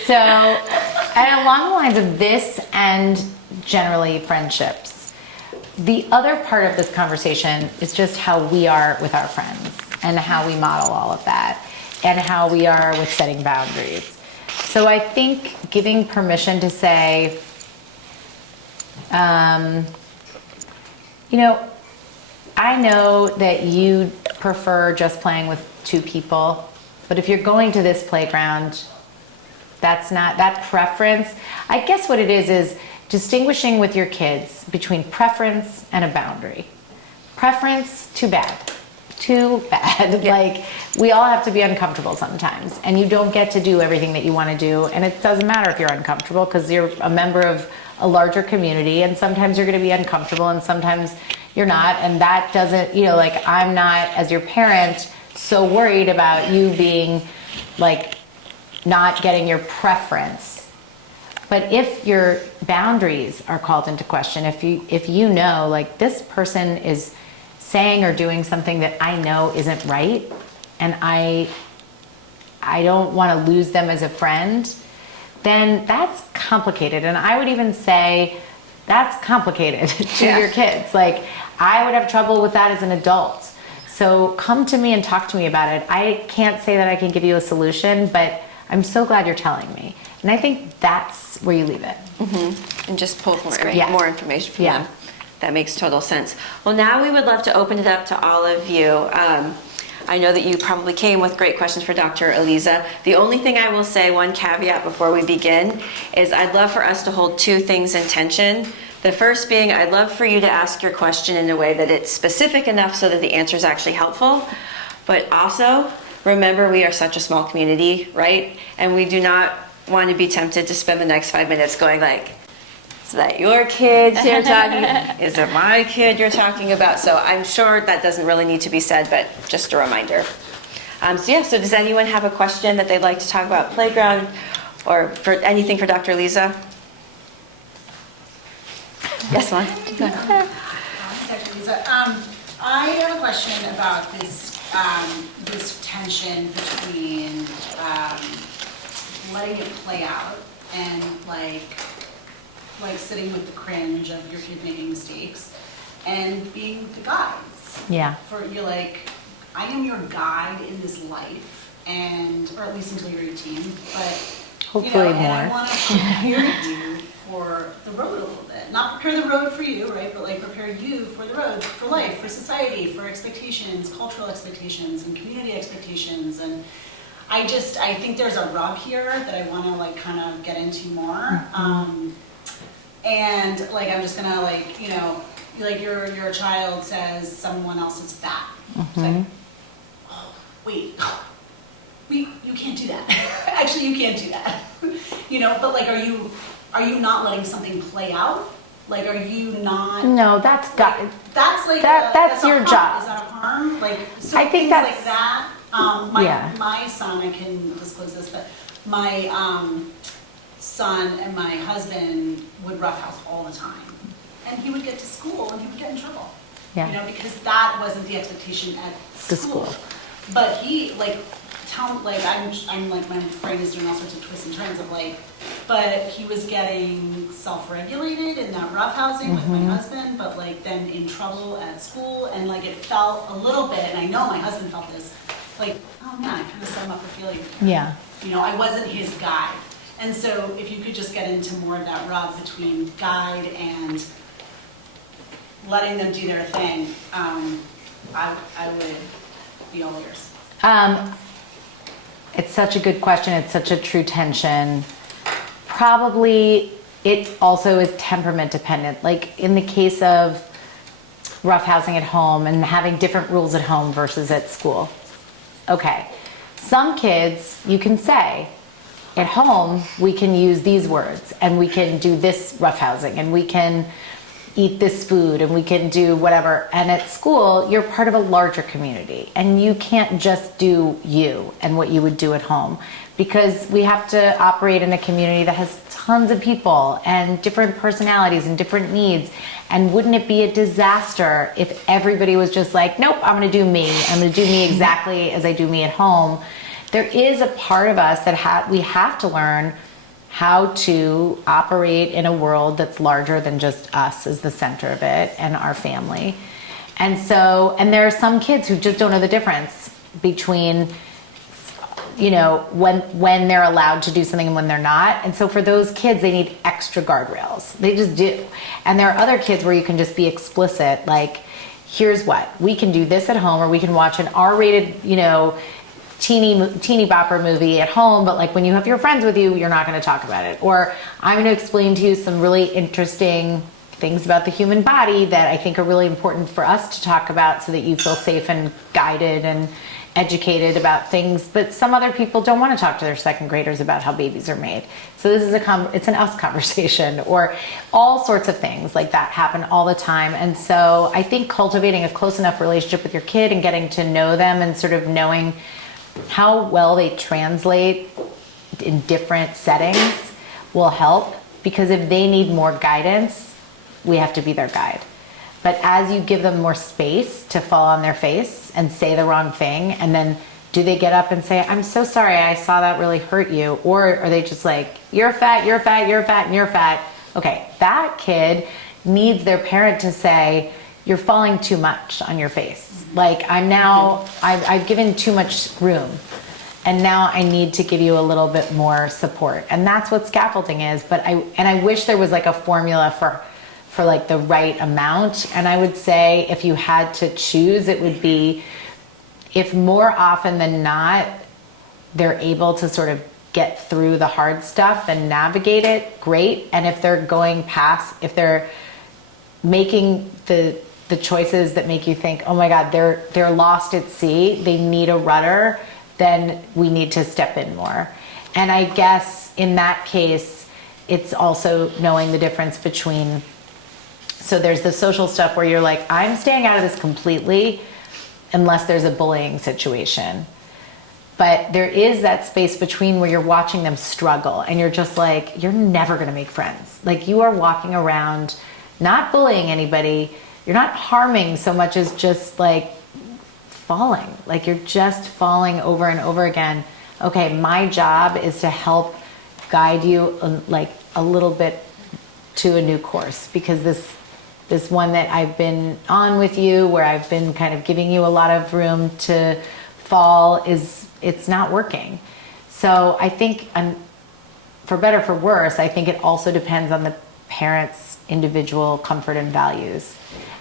So, and along the lines of this and generally friendships, the other part of this conversation is just how we are with our friends and how we model all of that and how we are with setting boundaries. So I think giving permission to say, you know, I know that you prefer just playing with two people, but if you're going to this playground, that's not, that preference, I guess what it is distinguishing with your kids between preference and a boundary. Preference, too bad. Too bad. Yeah. Like, we all have to be uncomfortable sometimes, and you don't get to do everything that you want to do, and it doesn't matter if you're uncomfortable because you're a member of a larger community, and sometimes you're going to be uncomfortable and sometimes you're not, and that doesn't, you know, like, I'm not, as your parent, so worried about you being like not getting your preference. But if your boundaries are called into question, if you know, like, this person is saying or doing something that I know isn't right, and I don't want to lose them as a friend, then that's complicated. And I would even say that's complicated to your kids. Like, I would have trouble with that as an adult. So come to me and talk to me about it. I can't say that I can give you a solution, but I'm so glad you're telling me. And I think that's where you leave it. And just pull more, Yeah. more information from Yeah. them. That makes total sense. Well, now we would love to open it up to all of you. I know that you probably came with great questions for Dr. Aliza. The only thing I will say, one caveat before we begin, is I'd love for us to hold two things in tension. The first being, I'd love for you to ask your question in a way that it's specific enough so that the answer is actually helpful. But also, remember, we are such a small community, right? And we do not want to be tempted to spend the next 5 minutes going like, is that your kids you're talking about? Is it my kid you're talking about? So I'm sure that doesn't really need to be said, but just a reminder. So does anyone have a question that they'd like to talk about playground or for anything for Dr. Aliza? Yes, one. Go ahead. Dr. Aliza, I have a question about this this tension between letting it play out and like sitting with the cringe of your kid making mistakes and being the guides. Yeah. For you're like, I am your guide in this life, and or at least until you're 18, but Hopefully and I more. want to prepare you for the road a little bit. Not prepare the road for you, right? But like prepare you for the road, for life, for society, for expectations, cultural expectations, and community expectations. And I think there's a rub here that I want to like kind of get into more. And like I'm just gonna like, you know, like your child says someone else is fat. It's like, oh, wait, you can't do that. Actually, you can't do that. You know, but like, are you not letting something play out? Like, are you not? No, that's got. That's like That's your harm. job. Is that a harm? Like, so I think things that's- like that. My son, I can disclose this, but my son and my husband would roughhouse all the time, and he would get to school and he would get in trouble. Yeah. You know, because that wasn't the expectation at The school. school. But he like I'm like my brain is doing all sorts of twists and turns of like, but he was getting self-regulated in that roughhousing with my husband, but like then in trouble at school, and like it felt a little bit, and I know my husband felt this, like, oh man, I kind of set him up for failure. Yeah. You know, I wasn't his guide. And so if you could just get into more of that rub between guide and letting them do their thing, I would be all ears. It's such a good question. It's such a true tension. probably it also is temperament dependent. Like in the case of roughhousing at home and having different rules at home versus at school. Okay, some kids you can say, at home we can use these words and we can do this roughhousing and we can eat this food and we can do whatever. And at school, you're part of a larger community and you can't just do you and what you would do at home, because we have to operate in a community that has tons of people and different personalities and different needs. And wouldn't it be a disaster if everybody was just like, nope, I'm gonna do me. I'm gonna do me exactly as I do me at home. There is a part of us that we have to learn how to operate in a world that's larger than just us as the center of it and our family. And there are some kids who just don't know the difference between, when they're allowed to do something and when they're not. And so for those kids, they need extra guardrails. They just do. And there are other kids where you can just be explicit, like, here's what, we can do this at home, or we can watch an R-rated, teeny bopper movie at home, but like when you have your friends with you, you're not going to talk about it. Or I'm going to explain to you some really interesting things about the human body that I think are really important for us to talk about so that you feel safe and guided and educated about things. But some other people don't want to talk to their second graders about how babies are made. So this is it's an us conversation, or all sorts of things like that happen all the time. And so I think cultivating a close enough relationship with your kid and getting to know them and sort of knowing how well they translate in different settings will help, because if they need more guidance, we have to be their guide. But as you give them more space to fall on their face and say the wrong thing, and then do they get up and say, I'm so sorry, I saw that really hurt you? Or are they just like, you're fat, you're fat, you're fat, and you're fat? Okay, that kid needs their parent to say, you're falling too much on your face. Like I've given too much room, and now I need to give you a little bit more support. And that's what scaffolding is. But I wish there was like a formula for like the right amount. And I would say if you had to choose, it would be, if more often than not, they're able to sort of get through the hard stuff and navigate it, great. And if they're going past, if they're making the choices that make you think, oh my God, they're lost at sea, they need a rudder, then we need to step in more. And I guess in that case, it's also knowing the difference between, so there's the social stuff where you're like, I'm staying out of this completely unless there's a bullying situation. But there is that space between where you're watching them struggle and you're just like, you're never gonna make friends. Like you are walking around not bullying anybody, you're not harming so much as just like falling. Like you're just falling over and over again. Okay, my job is to help guide you like a little bit to a new course, because this one that I've been on with you, where I've been kind of giving you a lot of room to fall, it's not working. So I think, for better for worse, I think it also depends on the parents' individual comfort and values.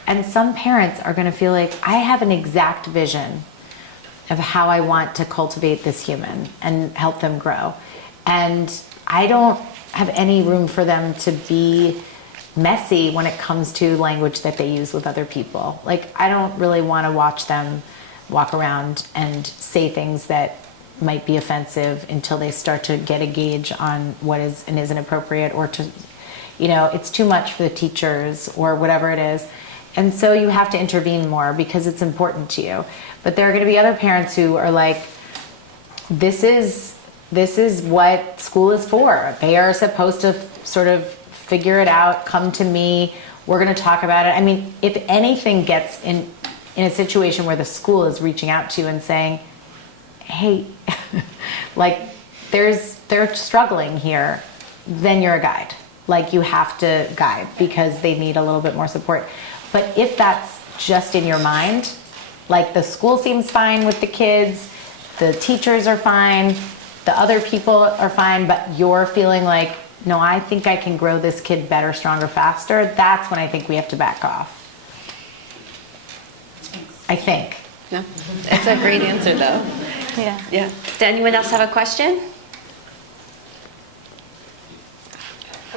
And some parents are going to feel like, I have an exact vision of how I want to cultivate this human and help them grow. And I don't have any room for them to be messy when it comes to language that they use with other people. Like, I don't really want to watch them walk around and say things that might be offensive until they start to get a gauge on what is and isn't appropriate, or to, it's too much for the teachers or whatever it is. And so you have to intervene more because it's important to you. But there are going to be other parents who are like, this is what school is for. They are supposed to sort of figure it out, come to me, we're going to talk about it. I mean, if anything gets in a situation where the school is reaching out to you and saying, hey, like they're struggling here, then you're a guide. Like you have to guide because they need a little bit more support. But if that's just in your mind, like the school seems fine with the kids, the teachers are fine, the other people are fine, but you're feeling like, no, I think I can grow this kid better, stronger, faster, that's when I think we have to back off. I think. No, it's a great answer though. Yeah. Yeah. Does anyone else have a question?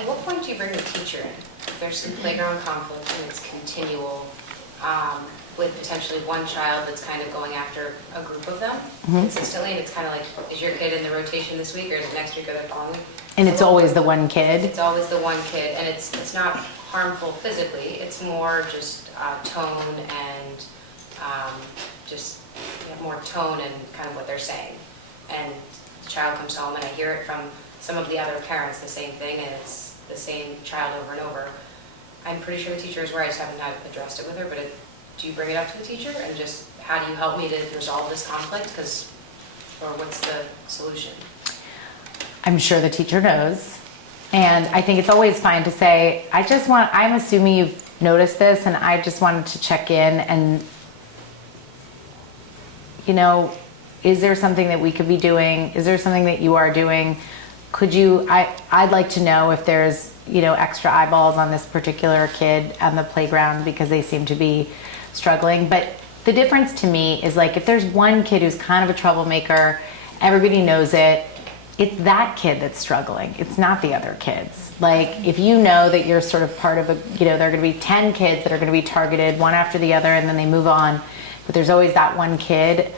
At what point do you bring the teacher in? If there's some playground conflict and it's continual, with potentially one child that's kind of going after a group of them consistently, and it's kind of like, is your kid in the rotation this week, or is it next week, or the following? And it's always the one kid. It's always the one kid, and it's not harmful physically, it's more just tone and just more tone and kind of what they're saying. And the child comes home, and I hear it from some of the other parents, the same thing, and it's the same child over and over. I'm pretty sure the teacher is right, I just haven't addressed it with her, but do you bring it up to the teacher and just, how do you help me to resolve this conflict? Or what's the solution? I'm sure the teacher knows. And I think it's always fine to say, I'm assuming you've noticed this, and I just wanted to check in and, is there something that we could be doing? Is there something that you are doing? I'd like to know if there's, extra eyeballs on this particular kid on the playground because they seem to be struggling. But the difference to me is, like, if there's one kid who's kind of a troublemaker, everybody knows it, it's that kid that's struggling. It's not the other kids. Like, if you know that you're sort of part of there are going to be 10 kids that are going to be targeted one after the other, and then they move on, but there's always that one kid.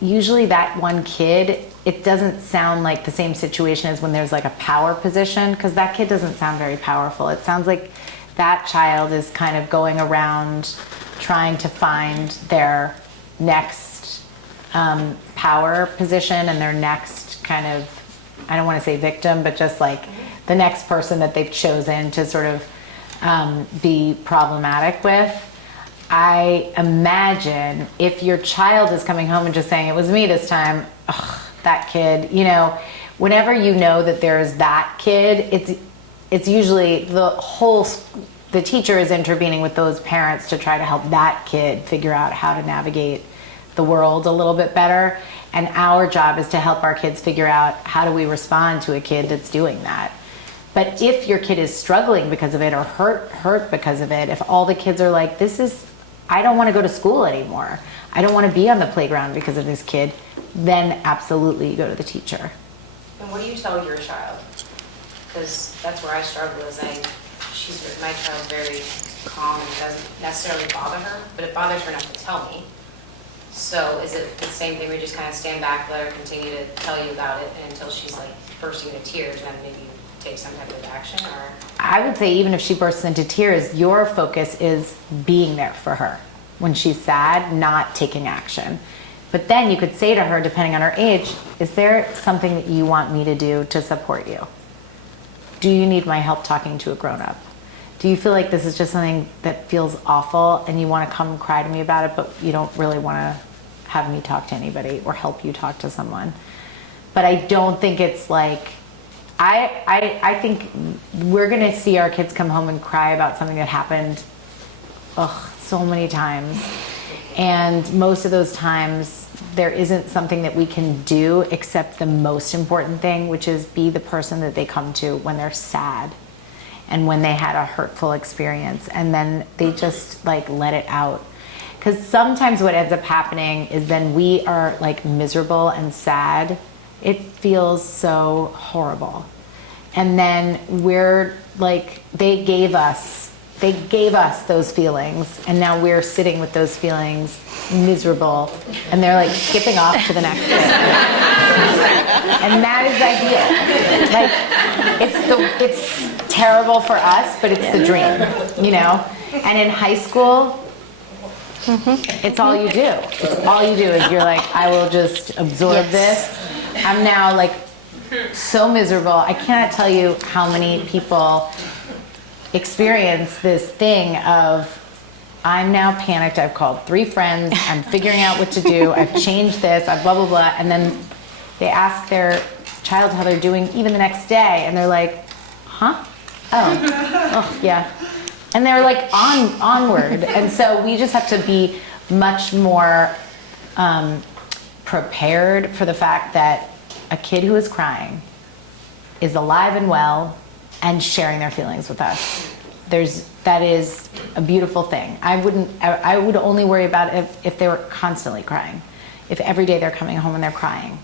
Usually that one kid, it doesn't sound like the same situation as when there's like a power position, because that kid doesn't sound very powerful. It sounds like that child is kind of going around trying to find their next power position and their next kind of, I don't want to say victim, but just like the next person that they've chosen to sort of be problematic with. I imagine if your child is coming home and just saying, it was me this time, ugh, that kid, whenever you know that there's that kid, it's usually the teacher is intervening with those parents to try to help that kid figure out how to navigate the world a little bit better. And our job is to help our kids figure out, how do we respond to a kid that's doing that? But if your kid is struggling because of it, or hurt because of it, if all the kids are like, I don't want to go to school anymore, I don't want to be on the playground because of this kid, then absolutely you go to the teacher. And what do you tell your child? Because that's where I struggle, is my child's very calm and doesn't necessarily bother her, but it bothers her enough to tell me. So is it the same thing where you just kind of stand back, let her continue to tell you about it, and until she's like bursting into tears, and then maybe you take some type of action? Or I would say, even if she bursts into tears, your focus is being there for her when she's sad, not taking action. But then you could say to her, depending on her age, is there something that you want me to do to support you? Do you need my help talking to a grown-up? Do you feel like this is just something that feels awful and you want to come and cry to me about it, but you don't really want to have me talk to anybody or help you talk to someone? But I don't think it's like, I think we're going to see our kids come home and cry about something that happened so many times. And most of those times, there isn't something that we can do except the most important thing, which is be the person that they come to when they're sad and when they had a hurtful experience, and then they just like let it out. Because sometimes what ends up happening is then we are like miserable and sad. It feels so horrible. And then we're like, they gave us those feelings, and now we're sitting with those feelings, miserable, and they're like skipping off to the next thing. And that is ideal. Like, it's terrible for us, but it's the dream, And in high school, it's all you do. It's all you do is you're like, I will just absorb this. I'm now like so miserable. I cannot tell you how many people experience this thing of, I'm now panicked, I've called 3 friends, I'm figuring out what to do, I've changed this, I've blah, blah, blah, and then they ask their child how they're doing even the next day, and they're like, huh? Oh, yeah. And they're like onward. And so we just have to be much more prepared for the fact that a kid who is crying is alive and well and sharing their feelings with us. That is a beautiful thing. I would only worry about it if they were constantly crying. If every day they're coming home and they're crying.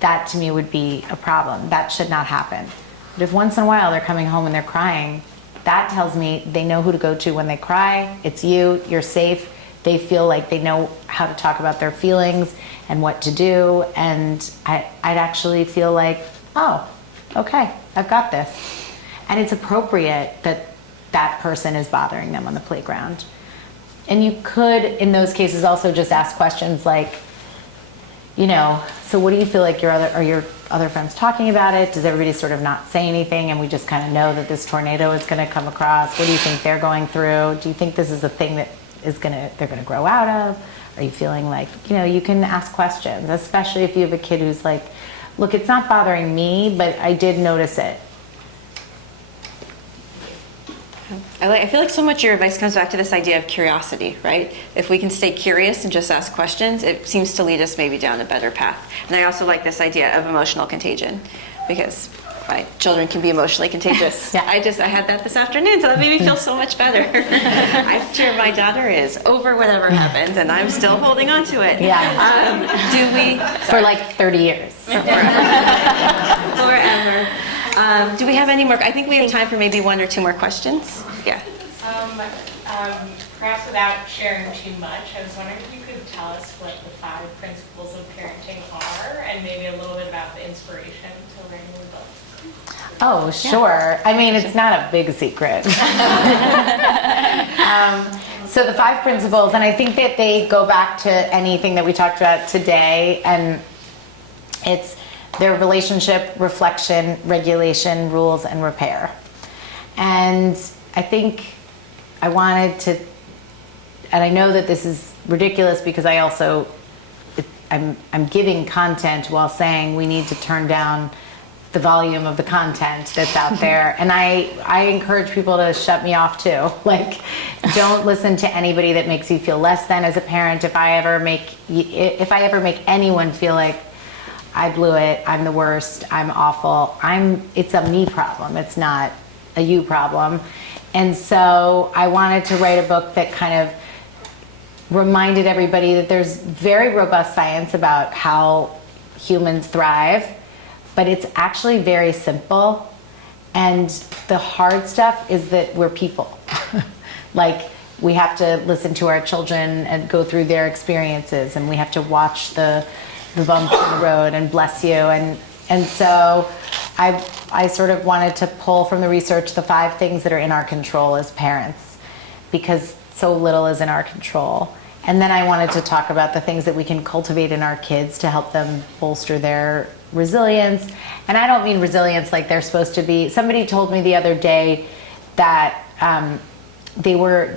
That to me would be a problem. That should not happen. But if once in a while they're coming home and they're crying, that tells me they know who to go to when they cry. It's you, you're safe. They feel like they know how to talk about their feelings and what to do. And I'd actually feel like, oh, okay, I've got this. And it's appropriate that that person is bothering them on the playground. And you could, in those cases, also just ask questions like, you know, so what do you feel like your other friends talking about it? Does everybody sort of not say anything and we just kind of know that this tornado is going to come across? What do you think they're going through? Do you think this is a thing that they're going to grow out of? Are you feeling like, you know, you can ask questions, especially if you have a kid who's like, look, it's not bothering me, but I did notice it. I feel like so much of your advice comes back to this idea of curiosity, right? If we can stay curious and just ask questions, it seems to lead us maybe down a better path. And I also like this idea of emotional contagion, because children can be emotionally contagious. Yeah. I had that this afternoon, so that made me feel so much better. I'm sure my daughter is over whatever happened, and I'm still holding on to it. Yeah. For like 30 years. Forever. Do we have any more? I think we have time for maybe one or two more questions. Yeah. Perhaps without sharing too much, I was wondering if you could tell us what the 5 principles of parenting are, and maybe a little bit about the inspiration to writing the book. Oh, sure. I mean, it's not a big secret. So the 5 principles, and I think that they go back to anything that we talked about today, and it's their relationship, reflection, regulation, rules, and repair. And I think I wanted to, and I know that this is ridiculous because I'm giving content while saying we need to turn down the volume of the content that's out there. And I encourage people to shut me off too. Like, don't listen to anybody that makes you feel less than as a parent. If I ever make anyone feel like I blew it, I'm the worst, I'm awful, it's a me problem, it's not a you problem. And so I wanted to write a book that kind of reminded everybody that there's very robust science about how humans thrive, but it's actually very simple. And the hard stuff is that we're people. Like, we have to listen to our children and go through their experiences, and we have to watch the bumps in the road and bless you. And so I sort of wanted to pull from the research the 5 things that are in our control as parents, because so little is in our control. And then I wanted to talk about the things that we can cultivate in our kids to help them bolster their resilience. And I don't mean resilience like they're supposed to be. Somebody told me the other day that they were,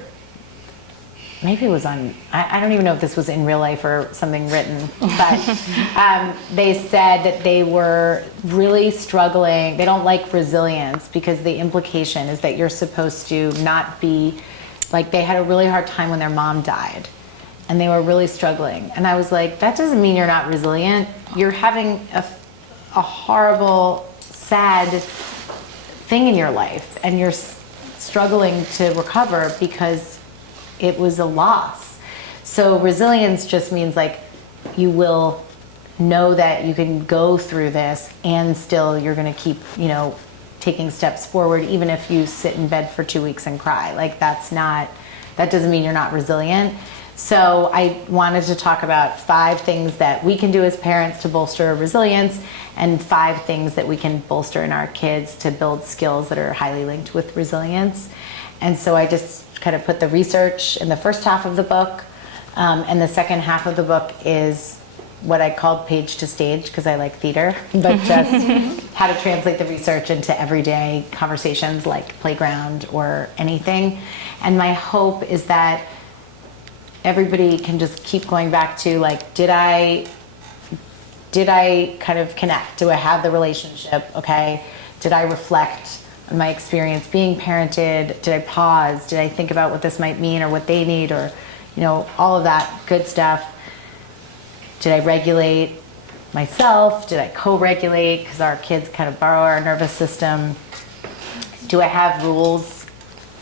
maybe it was on, I don't even know if this was in real life or something written, but they said that they were really struggling. They don't like resilience because the implication is that you're supposed to not be, like, they had a really hard time when their mom died and they were really struggling. And I was like, that doesn't mean you're not resilient. You're having a horrible, sad thing in your life and you're struggling to recover because it was a loss. So resilience just means, like, you will know that you can go through this and still you're going to keep, you know, taking steps forward, even if you sit in bed for 2 weeks and cry. Like, that doesn't mean you're not resilient. So I wanted to talk about 5 things that we can do as parents to bolster resilience, and 5 things that we can bolster in our kids to build skills that are highly linked with resilience. And so I just kind of put the research in the first half of the book, and the second half of the book is what I called page to stage, because I like theater, but just how to translate the research into everyday conversations like playground or anything. And my hope is that everybody can just keep going back to, like, did I kind of connect? Do I have the relationship? Okay. Did I reflect on my experience being parented? Did I pause? Did I think about what this might mean or what they need, or, you know, all of that good stuff? Did I regulate myself? Did I co-regulate? Because our kids kind of borrow our nervous system. Do I have rules,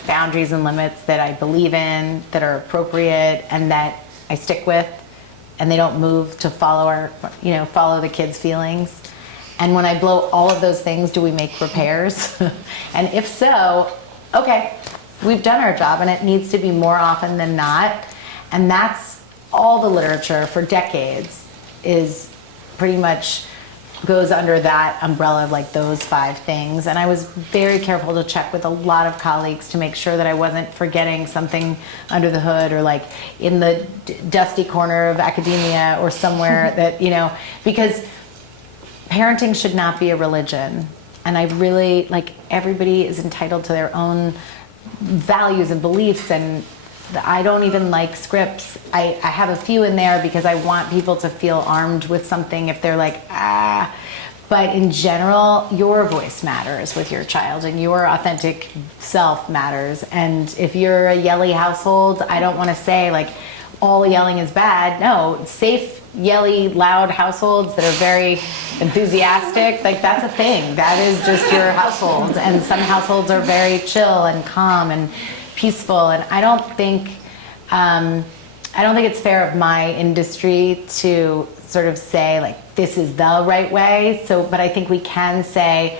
boundaries, and limits that I believe in, that are appropriate, and that I stick with, and they don't move to follow the kids' feelings? And when I blow all of those things, do we make repairs? And if so, okay, we've done our job, and it needs to be more often than not. And that's all the literature for decades is pretty much goes under that umbrella of like those 5 things. And I was very careful to check with a lot of colleagues to make sure that I wasn't forgetting something under the hood or like in the dusty corner of academia or somewhere that, you know, because parenting should not be a religion. And I really, like, everybody is entitled to their own values and beliefs, and I don't even like scripts. I have a few in there because I want people to feel armed with something if they're like, ah. But in general, your voice matters with your child, and your authentic self matters. And if you're a yelly household, I don't want to say like all yelling is bad. No, safe, yelly, loud households that are very enthusiastic, like that's a thing. That is just your household. And some households are very chill and calm and peaceful. And I don't think it's fair of my industry to sort of say like this is the right way. So, but I think we can say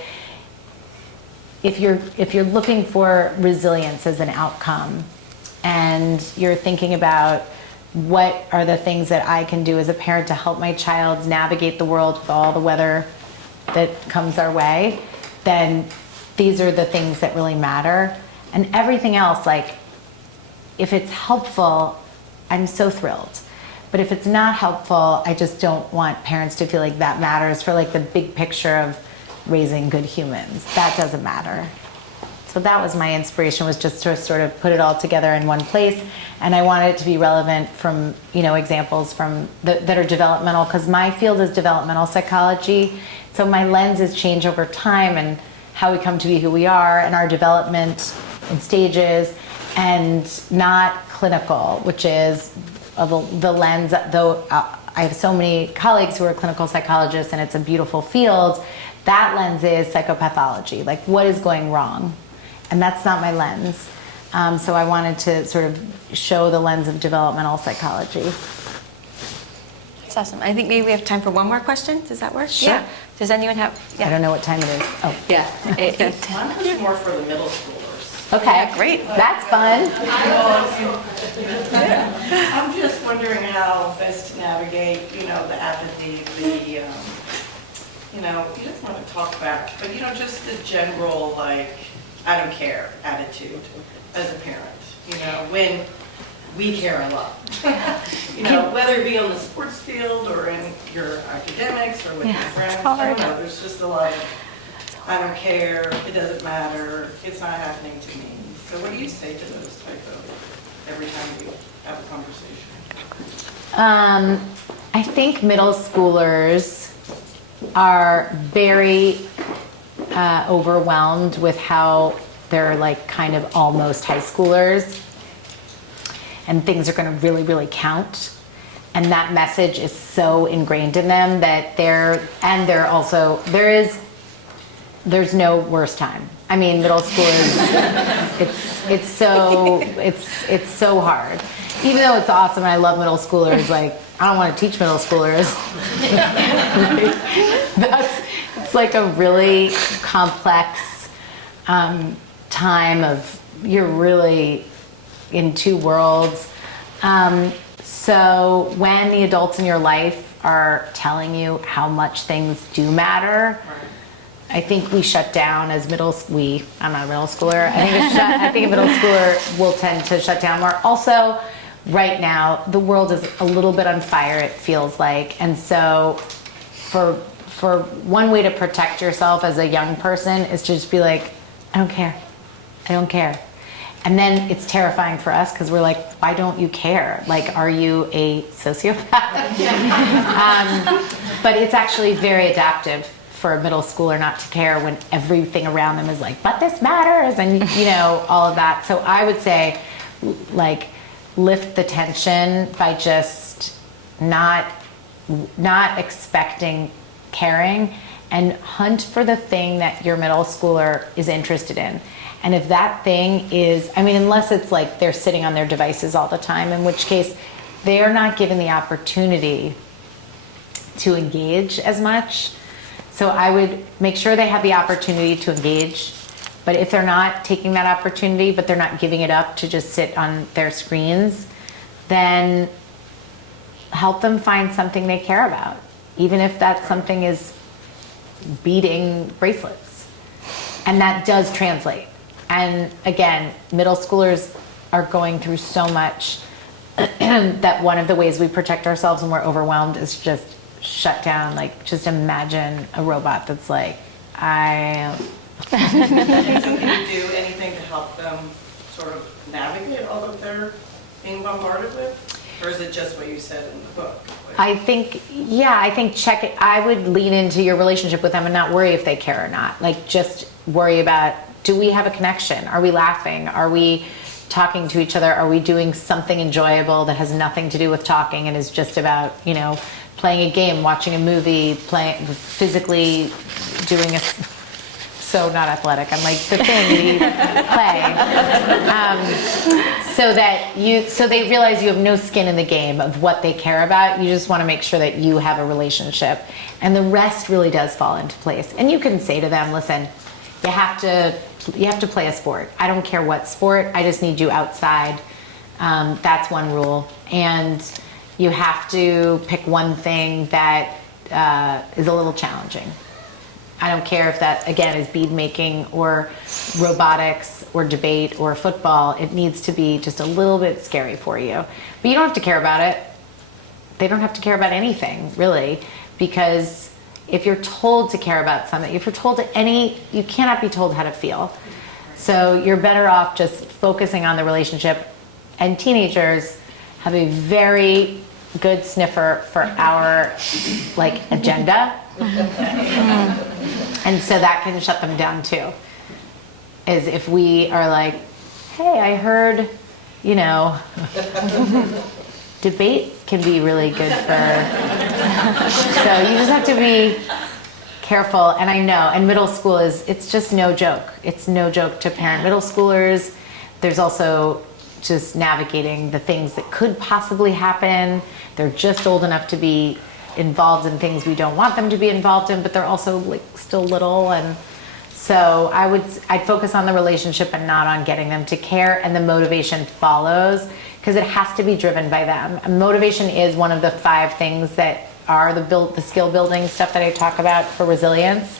if you're looking for resilience as an outcome, and you're thinking about what are the things that I can do as a parent to help my child navigate the world with all the weather that comes our way, then these are the things that really matter. And everything else, like, if it's helpful, I'm so thrilled. But if it's not helpful, I just don't want parents to feel like that matters for like the big picture of raising good humans. That doesn't matter. So that was my inspiration, was just to sort of put it all together in one place. And I wanted it to be relevant from, you know, examples from that are developmental, because my field is developmental psychology. So my lenses change over time and how we come to be who we are and our development in stages, and not clinical, which is the lens, though I have so many colleagues who are clinical psychologists and it's a beautiful field, that lens is psychopathology, like what is going wrong? And that's not my lens. So I wanted to sort of show the lens of developmental psychology. That's awesome. I think maybe we have time for one more question. Does that work? Sure. Yeah. Does anyone have? I don't know what time it is. Oh, Yeah. Mine was more for the middle schoolers. okay. Yeah, great. That's fun. I'm just wondering how best to navigate, the apathy, you just want to talk back, but just the general, like, I don't care attitude as a parent, when we care a lot. Whether it be on the sports field or in your academics or with your friends, I don't know, there's just a lot of, I don't care, it doesn't matter, it's not happening to me. So what do you say to those type of, every time you have a conversation? I think middle schoolers are very overwhelmed with how they're like kind of almost high schoolers, and things are going to really, really count. And that message is so ingrained in them that there's no worse time. I mean, middle school is, it's so hard. Even though it's awesome and I love middle schoolers, like, I don't want to teach middle schoolers. It's like a really complex time of, you're really in two worlds. So when the adults in your life are telling you how much things do matter, I think we shut down as I'm not a middle schooler. I think a middle schooler will tend to shut down more. Also, right now, the world is a little bit on fire, it feels like. And so for one way to protect yourself as a young person is to just be like, I don't care. I don't care. And then it's terrifying for us because we're like, why don't you care? Like, are you a sociopath? But it's actually very adaptive for a middle schooler not to care when everything around them is like, but this matters, and all of that. So I would say, like, lift the tension by just not expecting caring, and hunt for the thing that your middle schooler is interested in. And if that thing is, unless it's like they're sitting on their devices all the time, in which case they are not given the opportunity to engage as much. So I would make sure they have the opportunity to engage. But if they're not taking that opportunity, but they're not giving it up to just sit on their screens, then help them find something they care about, even if that something is beading bracelets. And that does translate. And again, middle schoolers are going through so much that one of the ways we protect ourselves when we're overwhelmed is just shut down. Like, just imagine a robot that's like, So can you do anything to help them sort of navigate all that they're being bombarded with? Or is it just what you said in the book? I think check it. I would lean into your relationship with them and not worry if they care or not. Like, just worry about, do we have a connection? Are we laughing? Are we talking to each other? Are we doing something enjoyable that has nothing to do with talking and is just about, playing a game, watching a movie, physically doing so not athletic. I'm like, the thing you play. So they realize you have no skin in the game of what they care about. You just want to make sure that you have a relationship. And the rest really does fall into place. And you can say to them, listen, you have to play a sport. I don't care what sport, I just need you outside. That's one rule. And you have to pick one thing that is a little challenging. I don't care if that, again, is bead making or robotics or debate or football. It needs to be just a little bit scary for you. But you don't have to care about it. They don't have to care about anything, really, because if you're told to care about something, if you're told you cannot be told how to feel. So you're better off just focusing on the relationship. And teenagers have a very good sniffer for our agenda. And so that can shut them down too. Is if we are like, hey, I heard, debate can be really good for, so you just have to be careful. And I know, and middle school it's just no joke. It's no joke to parent middle schoolers. There's also just navigating the things that could possibly happen. They're just old enough to be involved in things we don't want them to be involved in, but they're also still little. And so I'd focus on the relationship and not on getting them to care, and the motivation follows because it has to be driven by them. And motivation is one of the 5 things that are the skill building stuff that I talk about for resilience.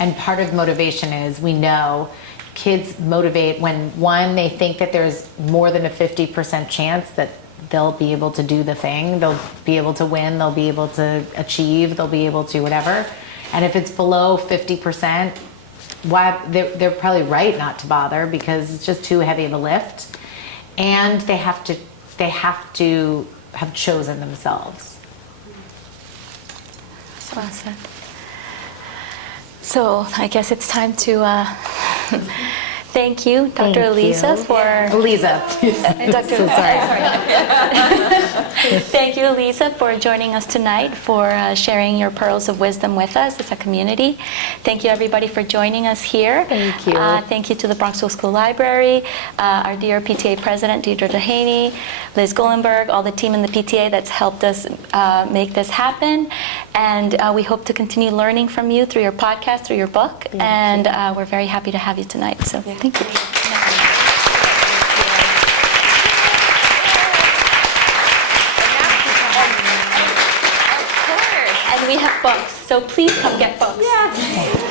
And part of motivation is, we know kids motivate when, one, they think that there's more than a 50% chance that they'll be able to do the thing, they'll be able to win, they'll be able to achieve, they'll be able to whatever. And if it's below 50%, they're probably right not to bother, because it's just too heavy of a lift. And they have to have chosen themselves. That's well said. So I guess it's time to thank you, Dr. Aliza, for... Aliza. Dr. So sorry. Thank you, Aliza, for joining us tonight, for sharing your pearls of wisdom with us as a community. Thank you, everybody, for joining us here. Thank you. Thank you to the Bronxville School Library, our dear PTA President, Deidre Dehaney, Liz Gollenberg, all the team in the PTA that's helped us make this happen. And we hope to continue learning from you through your podcast, through your book. And we're very happy to have you tonight. So thank you. And we have books, so please come get books. Yeah.